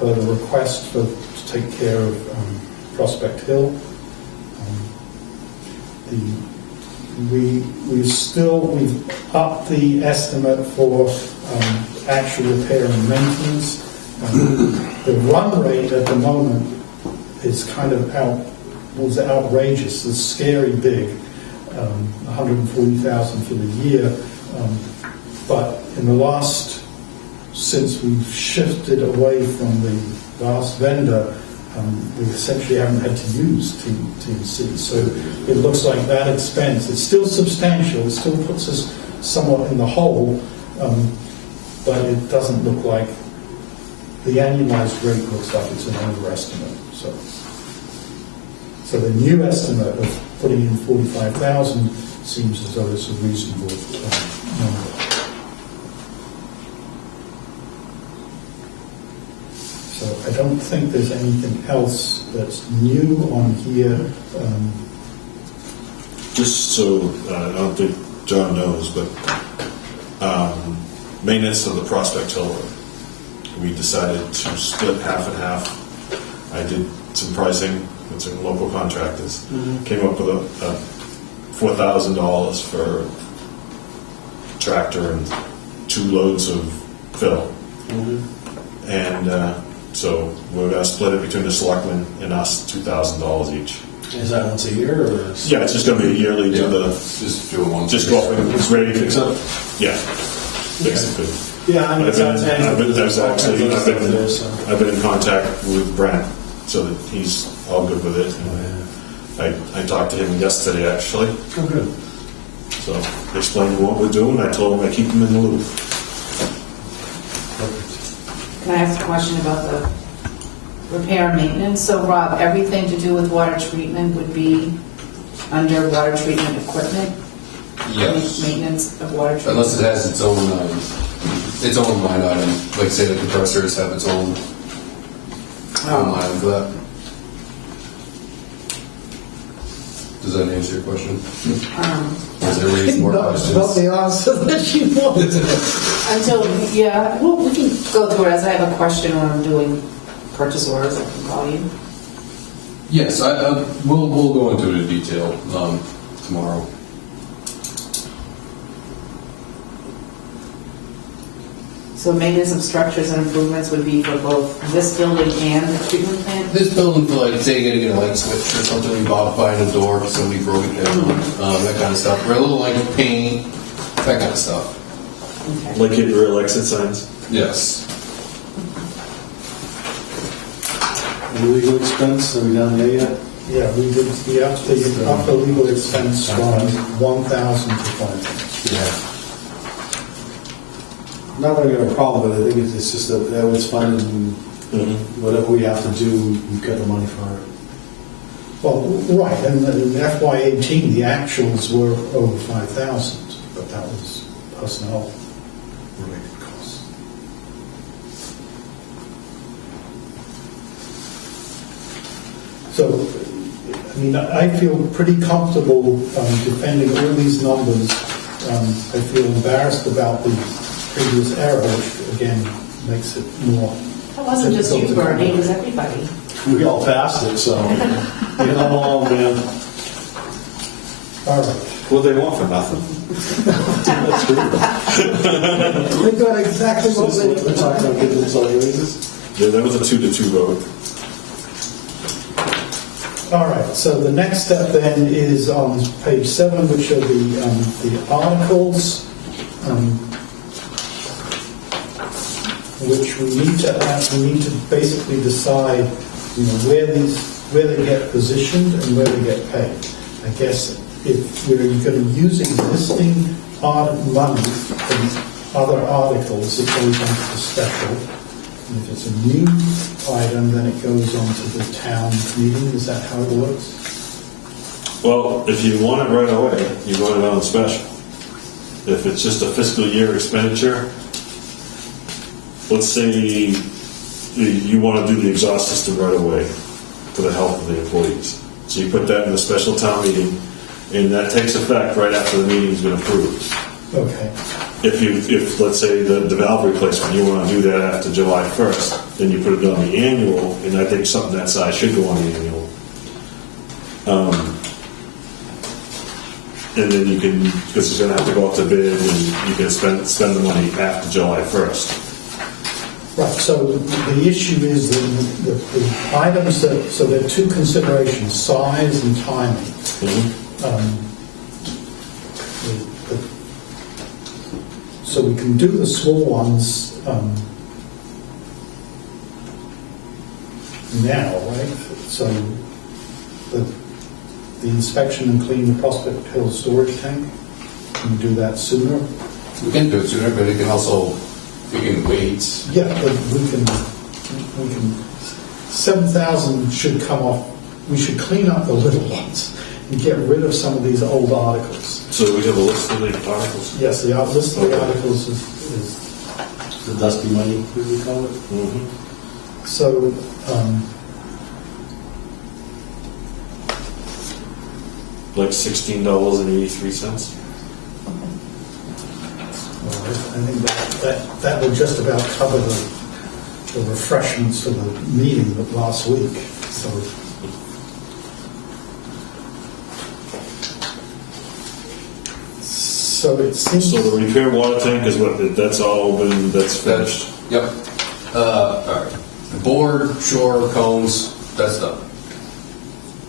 per the request to take care of Prospect Hill. We've upped the estimate for actual repair and maintenance. The run rate at the moment is kind of outrageous. It's scary big, 140,000 for the year, but in the last, since we've shifted away from the last vendor, we essentially haven't had to use TNC. So it looks like that expense, it's still substantial, it still puts us somewhat in the hole, but it doesn't look like, the annualized rate looks like it's an overestimate. So the new estimate of putting in 45,000 seems as though it's a reasonable number. So I don't think there's anything else that's new on here. Just so, I don't think John knows, but maintenance of the Prospect Hill Road. We decided to split half and half. I did some pricing with some local contractors. Came up with a $4,000 for tractor and 2 loads of fill. And so we're going to split it between the selectmen and us, $2,000 each. Is that once a year, or? Yeah, it's just going to be a yearly to the. Just do it once. Just go up and it's ready to Fix up? Yeah, basically. Yeah, I mean, I've been in contact with Brent, so that he's all good with it. I talked to him yesterday, actually. Oh, good. So I explained what we're doing. I told him I keep him in the loop. Can I ask a question about the repair and maintenance? So Rob, everything to do with water treatment would be under water treatment equipment? Yes. Maintenance of water treatment? Unless it has its own line item, like say the compressors have its own line item for that. Does that answer your question? Or is there raised more questions? Not the answer that you wanted. Well, we can go through it as I have a question when I'm doing purchase orders, I can call you. Yes, we'll go into it in detail tomorrow. So maintenance of structures and improvements would be for both this building and the treatment plant? This building, for like, say you gotta get a light switch or something, we bought behind a door, somebody broke it down, that kind of stuff. Or a little like paint, that kind of stuff. Okay. Like getting real exit signs. Yes. And legal expense, are we down there yet? Yeah, we did the upper legal expense from 1,000 to 5,000. Yeah. Not that we have a problem with it, I think it's just that it's funded and whatever we have to do, we've got the money for it. Well, right, and in FY18, the actuals were over 5,000, but that was personnel related costs. So, I mean, I feel pretty comfortable defending all these numbers. I feel embarrassed about the previous error, which again makes it more. That wasn't just you, Bernie, it was everybody. We all passed it, so you're not alone, man. All right. What they want for nothing. That's true. We got exactly what So we're talking about getting themselves raises? Yeah, that was a 2-2 vote. All right, so the next step then is on page 7, which are the articles, which we need to basically decide, where they get positioned and where they get paid. I guess if we're going to use existing money from other articles, it goes on to the special. And if it's a new item, then it goes on to the town meeting. Is that how it works? Well, if you want it right away, you want it on special. If it's just a fiscal year expenditure, let's say you want to do the exhaust system right away for the health of the employees. So you put that in the special town meeting, and that takes effect right after the meeting's been approved. Okay. If let's say the valve replacement, you want to do that after July 1st, then you put it on the annual, and I think something that size should go on the annual. And then you can, because it's going to have to go up to bid, and you can spend the money after July 1st. Right, so the issue is the items so there are two considerations, size and timing. So we can do the small ones now, right? So the inspection and clean the Prospect Hill storage tank, can we do that sooner? We can do it sooner, but it can also, we can wait. Yeah, but we can, 7,000 should come off, we should clean up the little ones and get rid of some of these old articles. So we have a list of the articles. Yes, the list of the Okay. articles is, The dusty money, as we call it. so, Like $16.83. I think that would just about cover the refreshments for the meeting of last week, so. So it seems. So the repair water tank is what, that's all been, that's finished? Yep. All right. The board, shore, cones, that's done.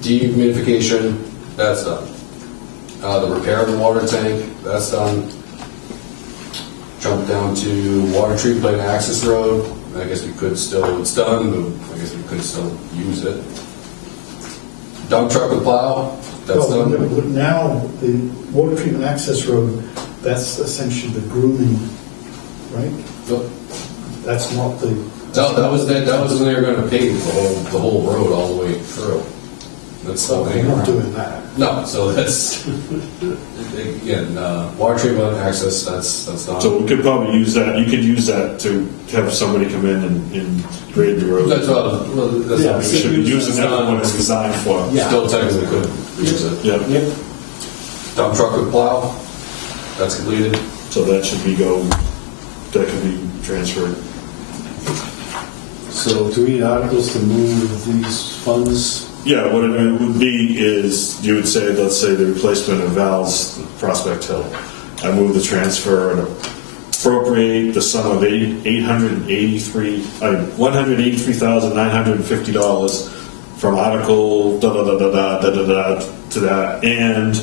Dehumidification, that's done. The repair of the water tank, that's done. Jump down to water treatment plant access road. I guess we could still, it's done, but I guess we could still use it. Dump truck with plow, that's Well, done. but now, the water treatment access road, that's essentially the grooming, right? Yep. That's not the. No, that was when they were going to pave the whole road all the way through. That's So something. we're not doing that. No, so that's again, water treatment access. That's done. So we could probably use that, you could use that to have somebody come in and grade the road. That's what. That's Yeah, what We should be using that for what it's designed for. Yeah. Still technically could use it. Yeah, Yep. Dump truck with plow. That's completed. so that should be that could be transferred. So do we need articles to move these funds? Yeah, what it would be is, you would say, let's say the replacement of valves, at Prospect Hill. I move the transfer and appropriate the sum of $183,950 from Article da-da-da-da-da-da-da-da to that, and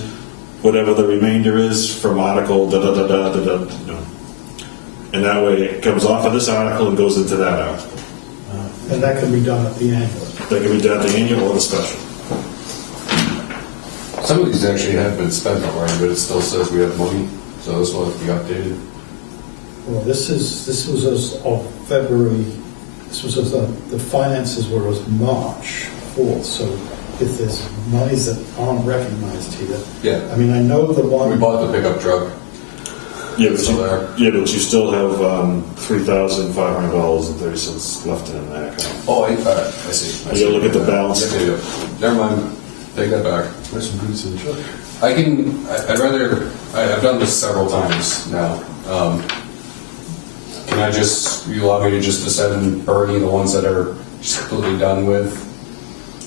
whatever the remainder is from Article da-da-da-da-da-da, you know. And that way it comes off of this article and goes into that article. And that can be done at the annual. That can be done at the annual or the special. Some of these actually have been spent already, but it still says we have money, so this will have to be updated. Well, this was as of February, this was as the finances were as March 4th, so if there's monies that aren't recognized here. Yeah. I mean, I know the one. We bought the pickup truck. Yeah, but Still there. you still have $3,500.30 left in that account. Oh, all right, I see. You gotta look at the balance. Yeah. Never mind. Take that back. There's some goods in the truck. I'd rather, I've done this several times now. Can I you allow me to just send Bernie the ones that are just completely done with?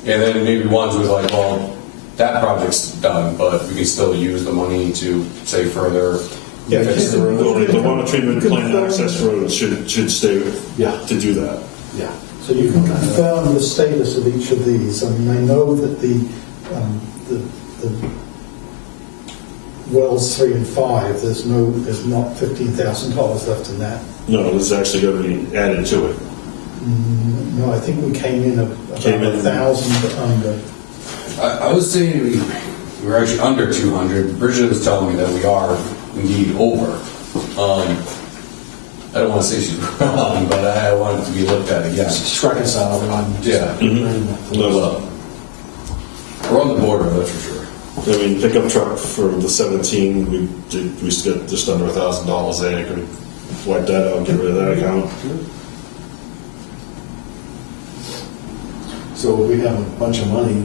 And then maybe ones with like, well, that project's done, but we can still use the money to say further. Yeah, fix the road. The water treatment plant Confirm- access road should stay Yeah. to do that. Yeah. So you can confirm the status of each of these. I mean, I know that the wells 3 and 5, there's not $15,000 left in that. No, it's actually going to be added to it. No, I think we came in about Came in- 1,000 under. I was saying we were actually under 200. Bridget was telling me that we are indeed over. I don't want to say she's wrong, but I want it to be looked at again. Just reconcile everyone. Yeah. No, We're on the border, that's for sure. I mean, pickup truck for the 17, we just got just under $1,000 there. Could we wipe that out and get rid of that account? So if we have a bunch of money,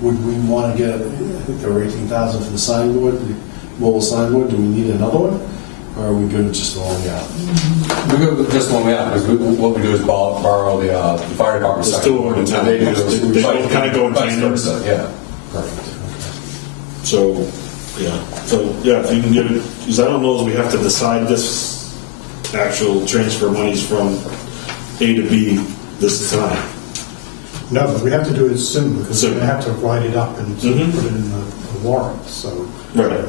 would we want to get, I think there were 18,000 for the signboard, the mobile signboard, do we need another one? Or are we good with just the one we have? We go with just one we have, because what we do is borrow the fire department. There's two of them in town. They do those. They both kind of go in vice tandem. versa, yeah. Perfect. So, yeah, if you can get it, because I don't know if we have to decide this actual transfer monies from A to B this time. No, but we have to do it soon because Soon. we're going to have to write it up and Mhm. put it in the warrant, so. Right.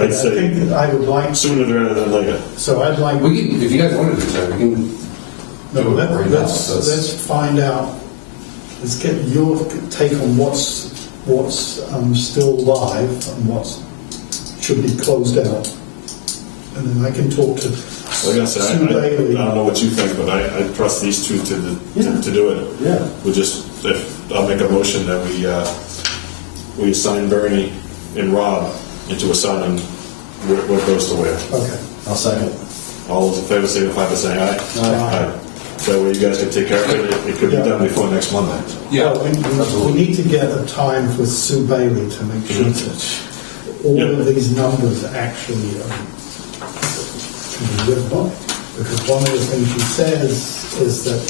I'd I think say that I would like, sooner rather than later. so I'd like, We can, if you guys wanted to do that, we can no, do it right now. let's find out, let's get your take on what's still live and what should be closed out. And then I can talk to Like I said, Sue I Bailey. don't know what you think, but I trust these two to do it. Yeah. I'll make a motion that we assign Bernie and Rob into assigning what goes to where. Okay. I'll second. All those in favor signify by saying aye. Aye. So that way you guys can take care of it. It could be Yeah. done before next Monday. Yeah, Well, we need to get a time with Sue Bailey to make sure that all of these numbers actually can be lived by. Because one of the things she says is that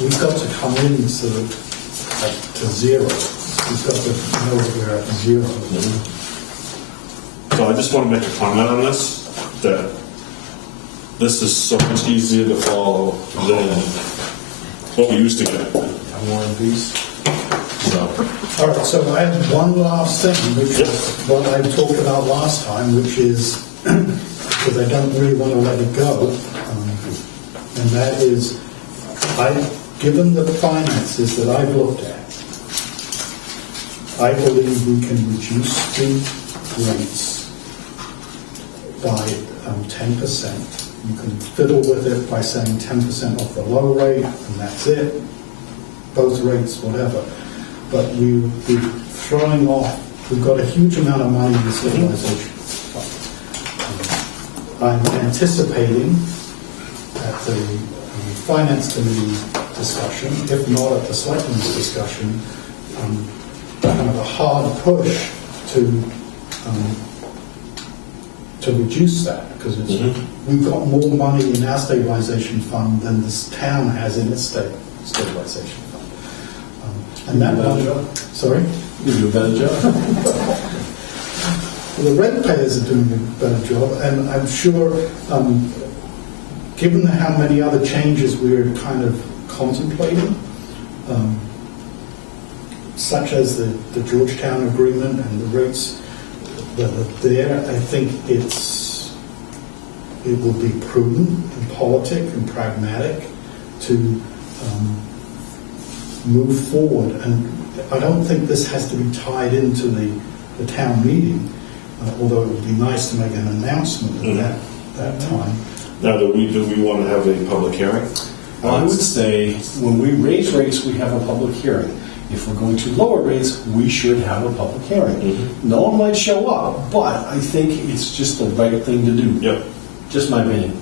we've got to come in sort of to zero. We've got to know that we're at zero. So I just want to make a comment on this, that this is so much easier to follow than what we used to get. War and peace. So, All right, so I have one last thing, which is what I talked about last time, which is, because I don't really want to let it go, and that is, given the finances that I've looked at, I believe we can reduce the rates by 10%. You can fiddle with it by saying 10% off the low rate, and that's it. Both rates, whatever. But we're throwing off, we've got a huge amount of money in the stabilization fund. I'm anticipating at the Finance Committee discussion, if not at the Selectmen's discussion, kind of a hard push to reduce that, because we've got more money in our stabilization fund than this town has in its stabilization fund. And that one, sorry? You do a better job. The ratepayers are doing a better job, and I'm sure, given how many other changes we're kind of contemplating, such as the Georgetown agreement and the rates that are there, I think it will be prudent and politic and pragmatic to move forward. And I don't think this has to be tied into the town meeting, although it would be nice to make an announcement at that time. now, do we want to have a public hearing? I would say when we raise rates, we have a public hearing. If we're going to lower rates, we should have a public hearing. No one might show up, but I think it's just the right thing to do. Yep. Just my opinion.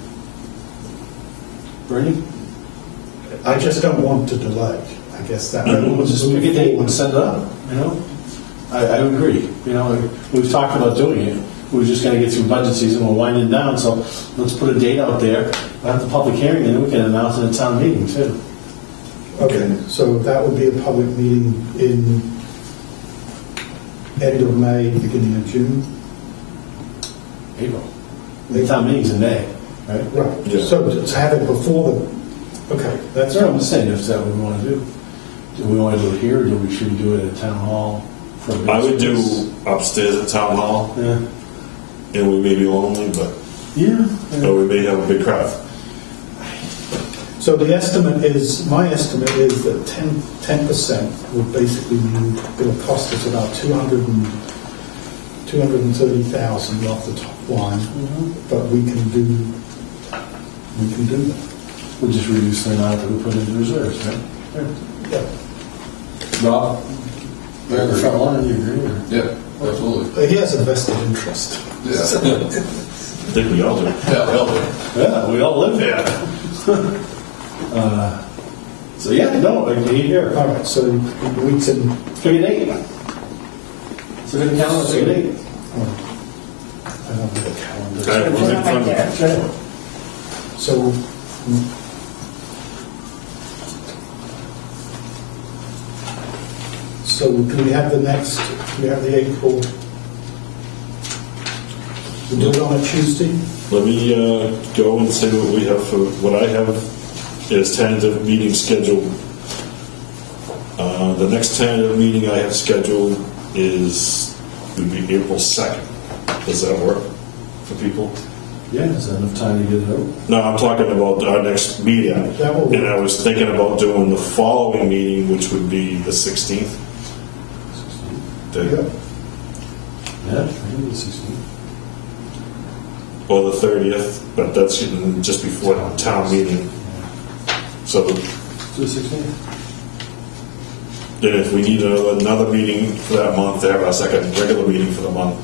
Bernie? I just don't want to delay. I guess that. We'll just pick a date and set it up, you know? I agree. You know, we've talked about doing it. We're just going to get through budget season. We're winding down, so let's put a date out there. We'll have the public hearing, and then we can announce it at town meeting, too. Okay, so that would be a public meeting in end of May, beginning of June? April. The town meeting's in May, right? Right, Yeah. so to have it before the, okay, that's That's what I'm saying, if that's what we want to do. Do we want to do it here, or should we do it at town hall? For a big I would space? do upstairs at town hall, Yeah. and we may be lonely, but Yeah. or we may have a big crowd. So the estimate is, my estimate is that 10% would basically mean it'll cost us about 230,000 off the top line, but we can do that. We'll just reduce the amount that we put into reserves, right? Yeah. Rob? You're in the front line, you agree? Or? yeah, absolutely. He has a vested interest. Yeah, I think we all do. yeah, well, Yeah, we all live here. So yeah, no, I can hear here. All right, so we can, Pick a date. So pick a calendar, pick a date. I don't have a calendar. Okay, we'll make fun of it. Okay. So, do we have the April? We do it on a Tuesday? Let me go and say what we have for what I have is tentative meeting scheduled. The next tentative meeting I have scheduled would be April 2nd. Does that work for people? Yeah, is there enough time to get it out? No, I'm talking about our next meeting. That will work. And I was thinking about doing the following meeting, which would be the 16th. Yeah. Yeah, maybe the 16th. Or the 30th, but that's just before the town meeting. So Do the 16th? then if we need another meeting for that month to have our second regular meeting for the month,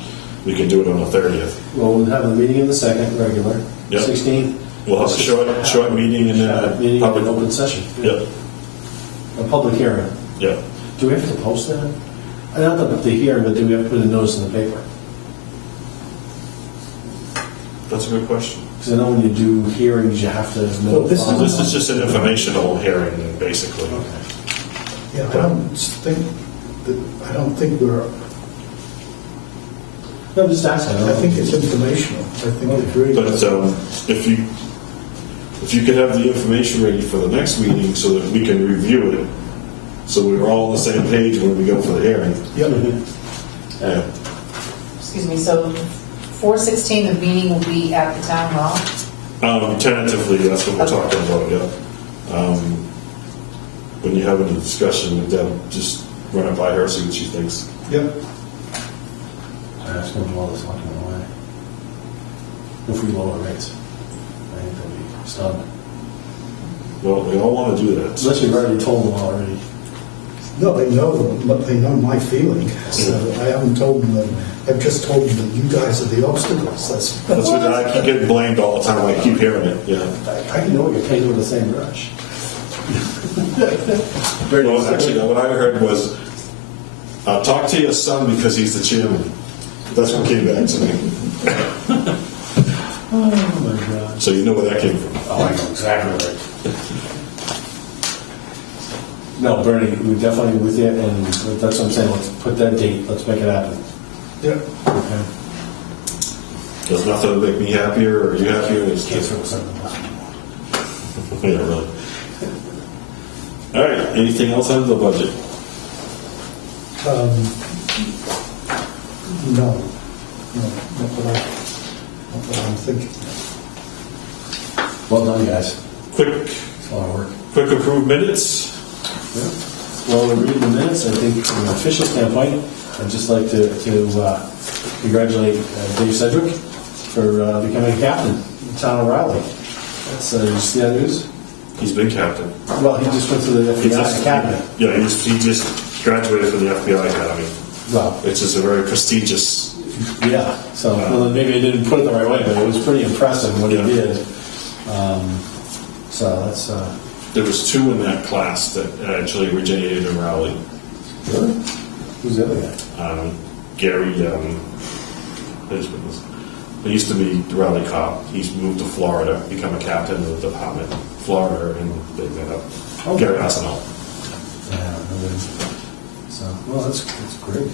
we can do it on the 30th. Well, we'll have a meeting in the second, regular. Yep. 16th. We'll have a short meeting and then a Meeting in public. open session. Yep, A public hearing. yep. Do we have to post that? Not the hearing, but do we have to put a notice in the paper? That's a good question. Because I know when you do hearings, you have to Well, notify. this This is just an informational hearing, basically. Okay. Yeah, I don't think we're, No, I'm just asking. I think it's informational. I think it's really. But if you could have the information ready for the next meeting so that we can review it, so we're all on the same page when we go for the hearing. Yep. Yeah. Excuse me, so 4/16, the meeting will be at the town hall? Tentatively, that's what we're talking about, yeah. When you're having a discussion with Deb, just run it by her, see what she thinks. Yep. That's going to blow this fucking away. If we lower rates, I think they'll be stunned. Well, we all want to do that. Unless you've already told them already. No, they know my feeling, so I haven't told them that, I've just told them that you guys are the obstacles, that's. That's what I keep getting blamed all the time. I keep hearing it. Yeah. I know you're painted with the same brush. Well, actually, what I heard was, talk to your son because he's the chairman. That's what came back to me. Oh my God. So you know where that came from. Oh, I know exactly right. No, Bernie, we're definitely with you, and that's what I'm saying. Let's put that date. Let's make it happen. Yep. Okay. There's nothing to make me happier or you happier. It's Can't just, throw something else. yeah, really. All right. Anything else under the budget? No, not that I'm thinking. Well done, guys. Quick It's a lot of work. approved minutes. Yeah. Well, we're reading the minutes. I think from an official standpoint, I'd just like to congratulate Dave Sedgwick for becoming captain in the town of Raleigh. That's, did you see that news? He's been captain. Well, he just went to the He FBI Academy. Yeah, he just graduated from the FBI Academy, Well, which is a very prestigious. yeah. So well, maybe I didn't put it the right way, but it was pretty impressive what Yeah. he did. So that's There was two in that class that actually originated in Raleigh. really. Who's the other guy? Gary, he used to be the Raleigh cop. He's moved to Florida, become a captain of the department in Florida, and they met up. Oh. Gary Arsenal. Yeah. So well, that's great.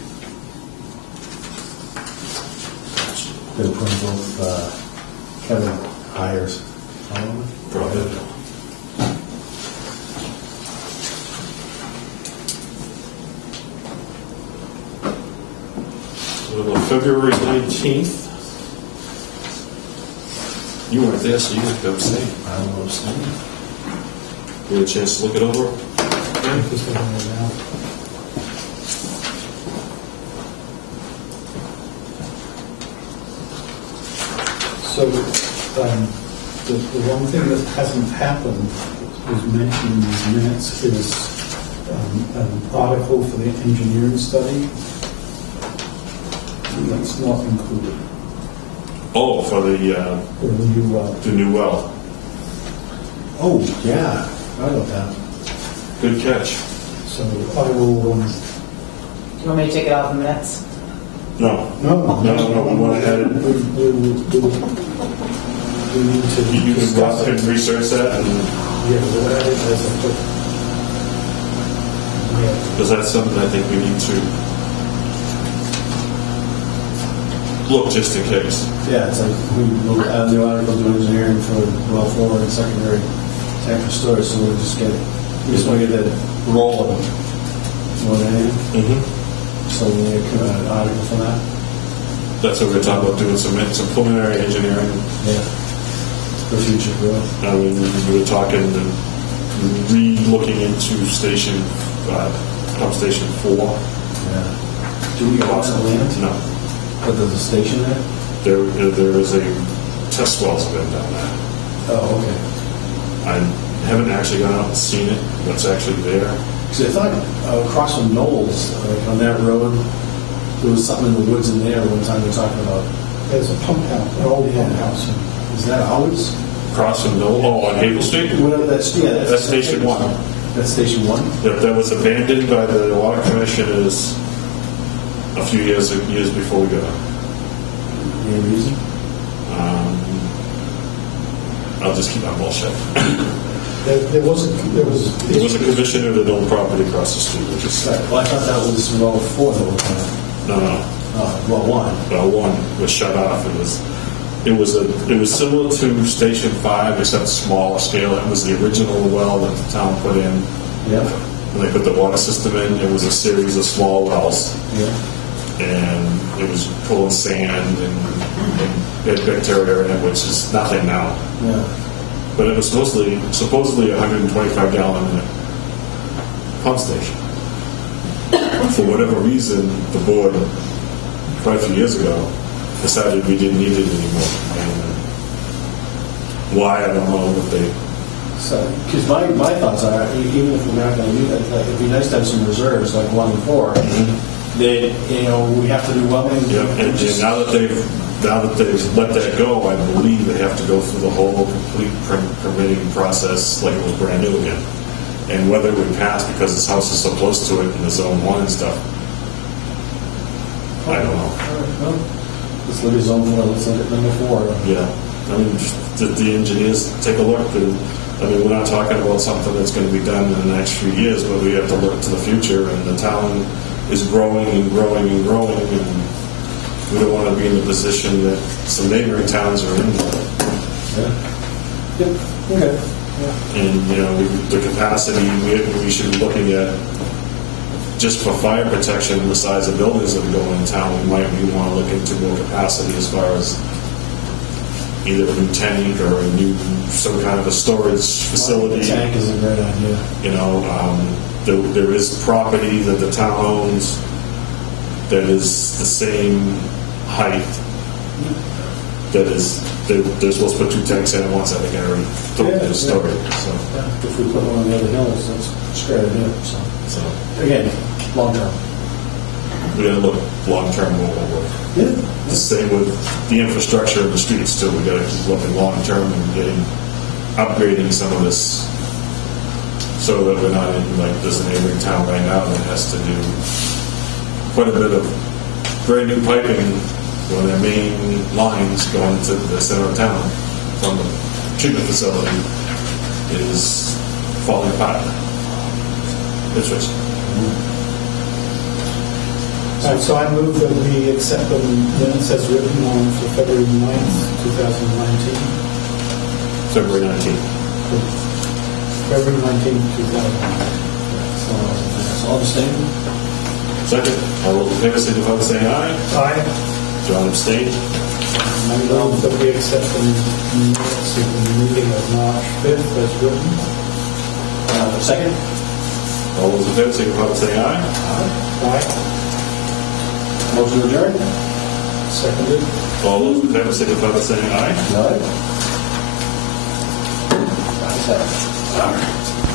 They're putting both Kevin hires. Probably. On February 19th, you weren't there, so you have to abstain. I don't understand. You had a chance to look it over? Just looking at it now. So, the one thing that hasn't happened, was mentioned in these minutes, is an article for the engineering study. That's not included. Oh, for the For the new, new well. Oh yeah, I know that. Good catch. so I will, Do you want me to take it off the minutes? No, no. we went ahead and We need to. you can discuss go and research that, and Yeah, we'll add it as a foot. Yeah. because that's something I think we need to look just in case. Yeah, it's like we will add the article to engineering for well forward and secondary tanker storage, so we just want to get that rolling. More than anything. Mm-hmm. So we need an article for that. That's what we're talking about, doing some preliminary engineering. Yeah. For future growth. I mean, we were talking re-looking into pump station 4. Yeah. Do we own the land? No. But there's a station there? There is a test wells been down there. Oh, okay. I haven't actually gone out and seen it, what's actually there. Because I thought across from Knowles, like on that road, there was something in the woods in there one time we were talking about. There's a pump house, an old pump house. Is that ours? Across from on Havel Street? Whatever that's, yeah, That's Station 1. That's Station 1? Yep, that was abandoned by the water commissioners a few years before we got on. Any reason? I'll just keep my mouth shut. There was There was a commissioner that owned property across the street, which is, Right. Well, I thought that was row 4 that we're kind of, no, row 1. well, one was shut off. It was similar to Station 5, except smaller scale. It was the original well that the town put in. Yeah. When they put the water system in, it was a series of small wells. Yeah. And it was pulling sand and had bacteria in it, which is nothing now. Yeah. But it was supposedly a 125 gallon a minute pump station. For whatever reason, the board, quite a few years ago, decided we didn't need it anymore. And why, I don't know, but they... So, because my thoughts are, even if we're not going to do that, like, it'd be nice to have some reserves, like 1 and 4. That, we have to do well. Yeah, and now that they've let that go, I believe they have to go through the whole complete permitting process like it was brand new again. And whether it would pass because this house is so close to it in the zone 1 and stuff, I don't know. Well, let's look at zone 4. Let's look at number 4. Yeah, I mean, just the engineers take a look. I mean, we're not talking about something that's going to be done in the next few years, but we have to look to the future, and the town is growing and growing and growing, and we don't want to be in the position that some neighboring towns are in. Yeah. Yep. Okay. Yeah. And, the capacity, we should be looking at, just for fire protection, the size of buildings that are going in town, we might want to look into more capacity as far as either a new tank or some kind of a storage facility. The tank is a great idea. There is property that the town owns that is the same height. They're supposed to put 2 tanks in at once. I think I already told you the story. So. Yeah. If we put one on the other hills, that's a great idea. So again, long term. We got to look long term over. Yeah. The same with the infrastructure in the streets too. We got to keep looking long term and upgrading some of this, so that we're not in like there's a neighboring town right now that has to do quite a bit of brand new piping when their main lines going to the center of town from the treatment facility is falling apart. It's just. So I move that we accept the minutes as written on for February 9th, 2019. February 19th. February 19th, 2019. So I'll abstain. Second, all those in favor signify by saying aye. Aye. John abstained. I move that we accept the minutes of the meeting of March 5th as written. Second. All those in favor signify by saying aye. Aye. Motion adjourned. Seconded. All those in favor signify by saying aye. No. All right.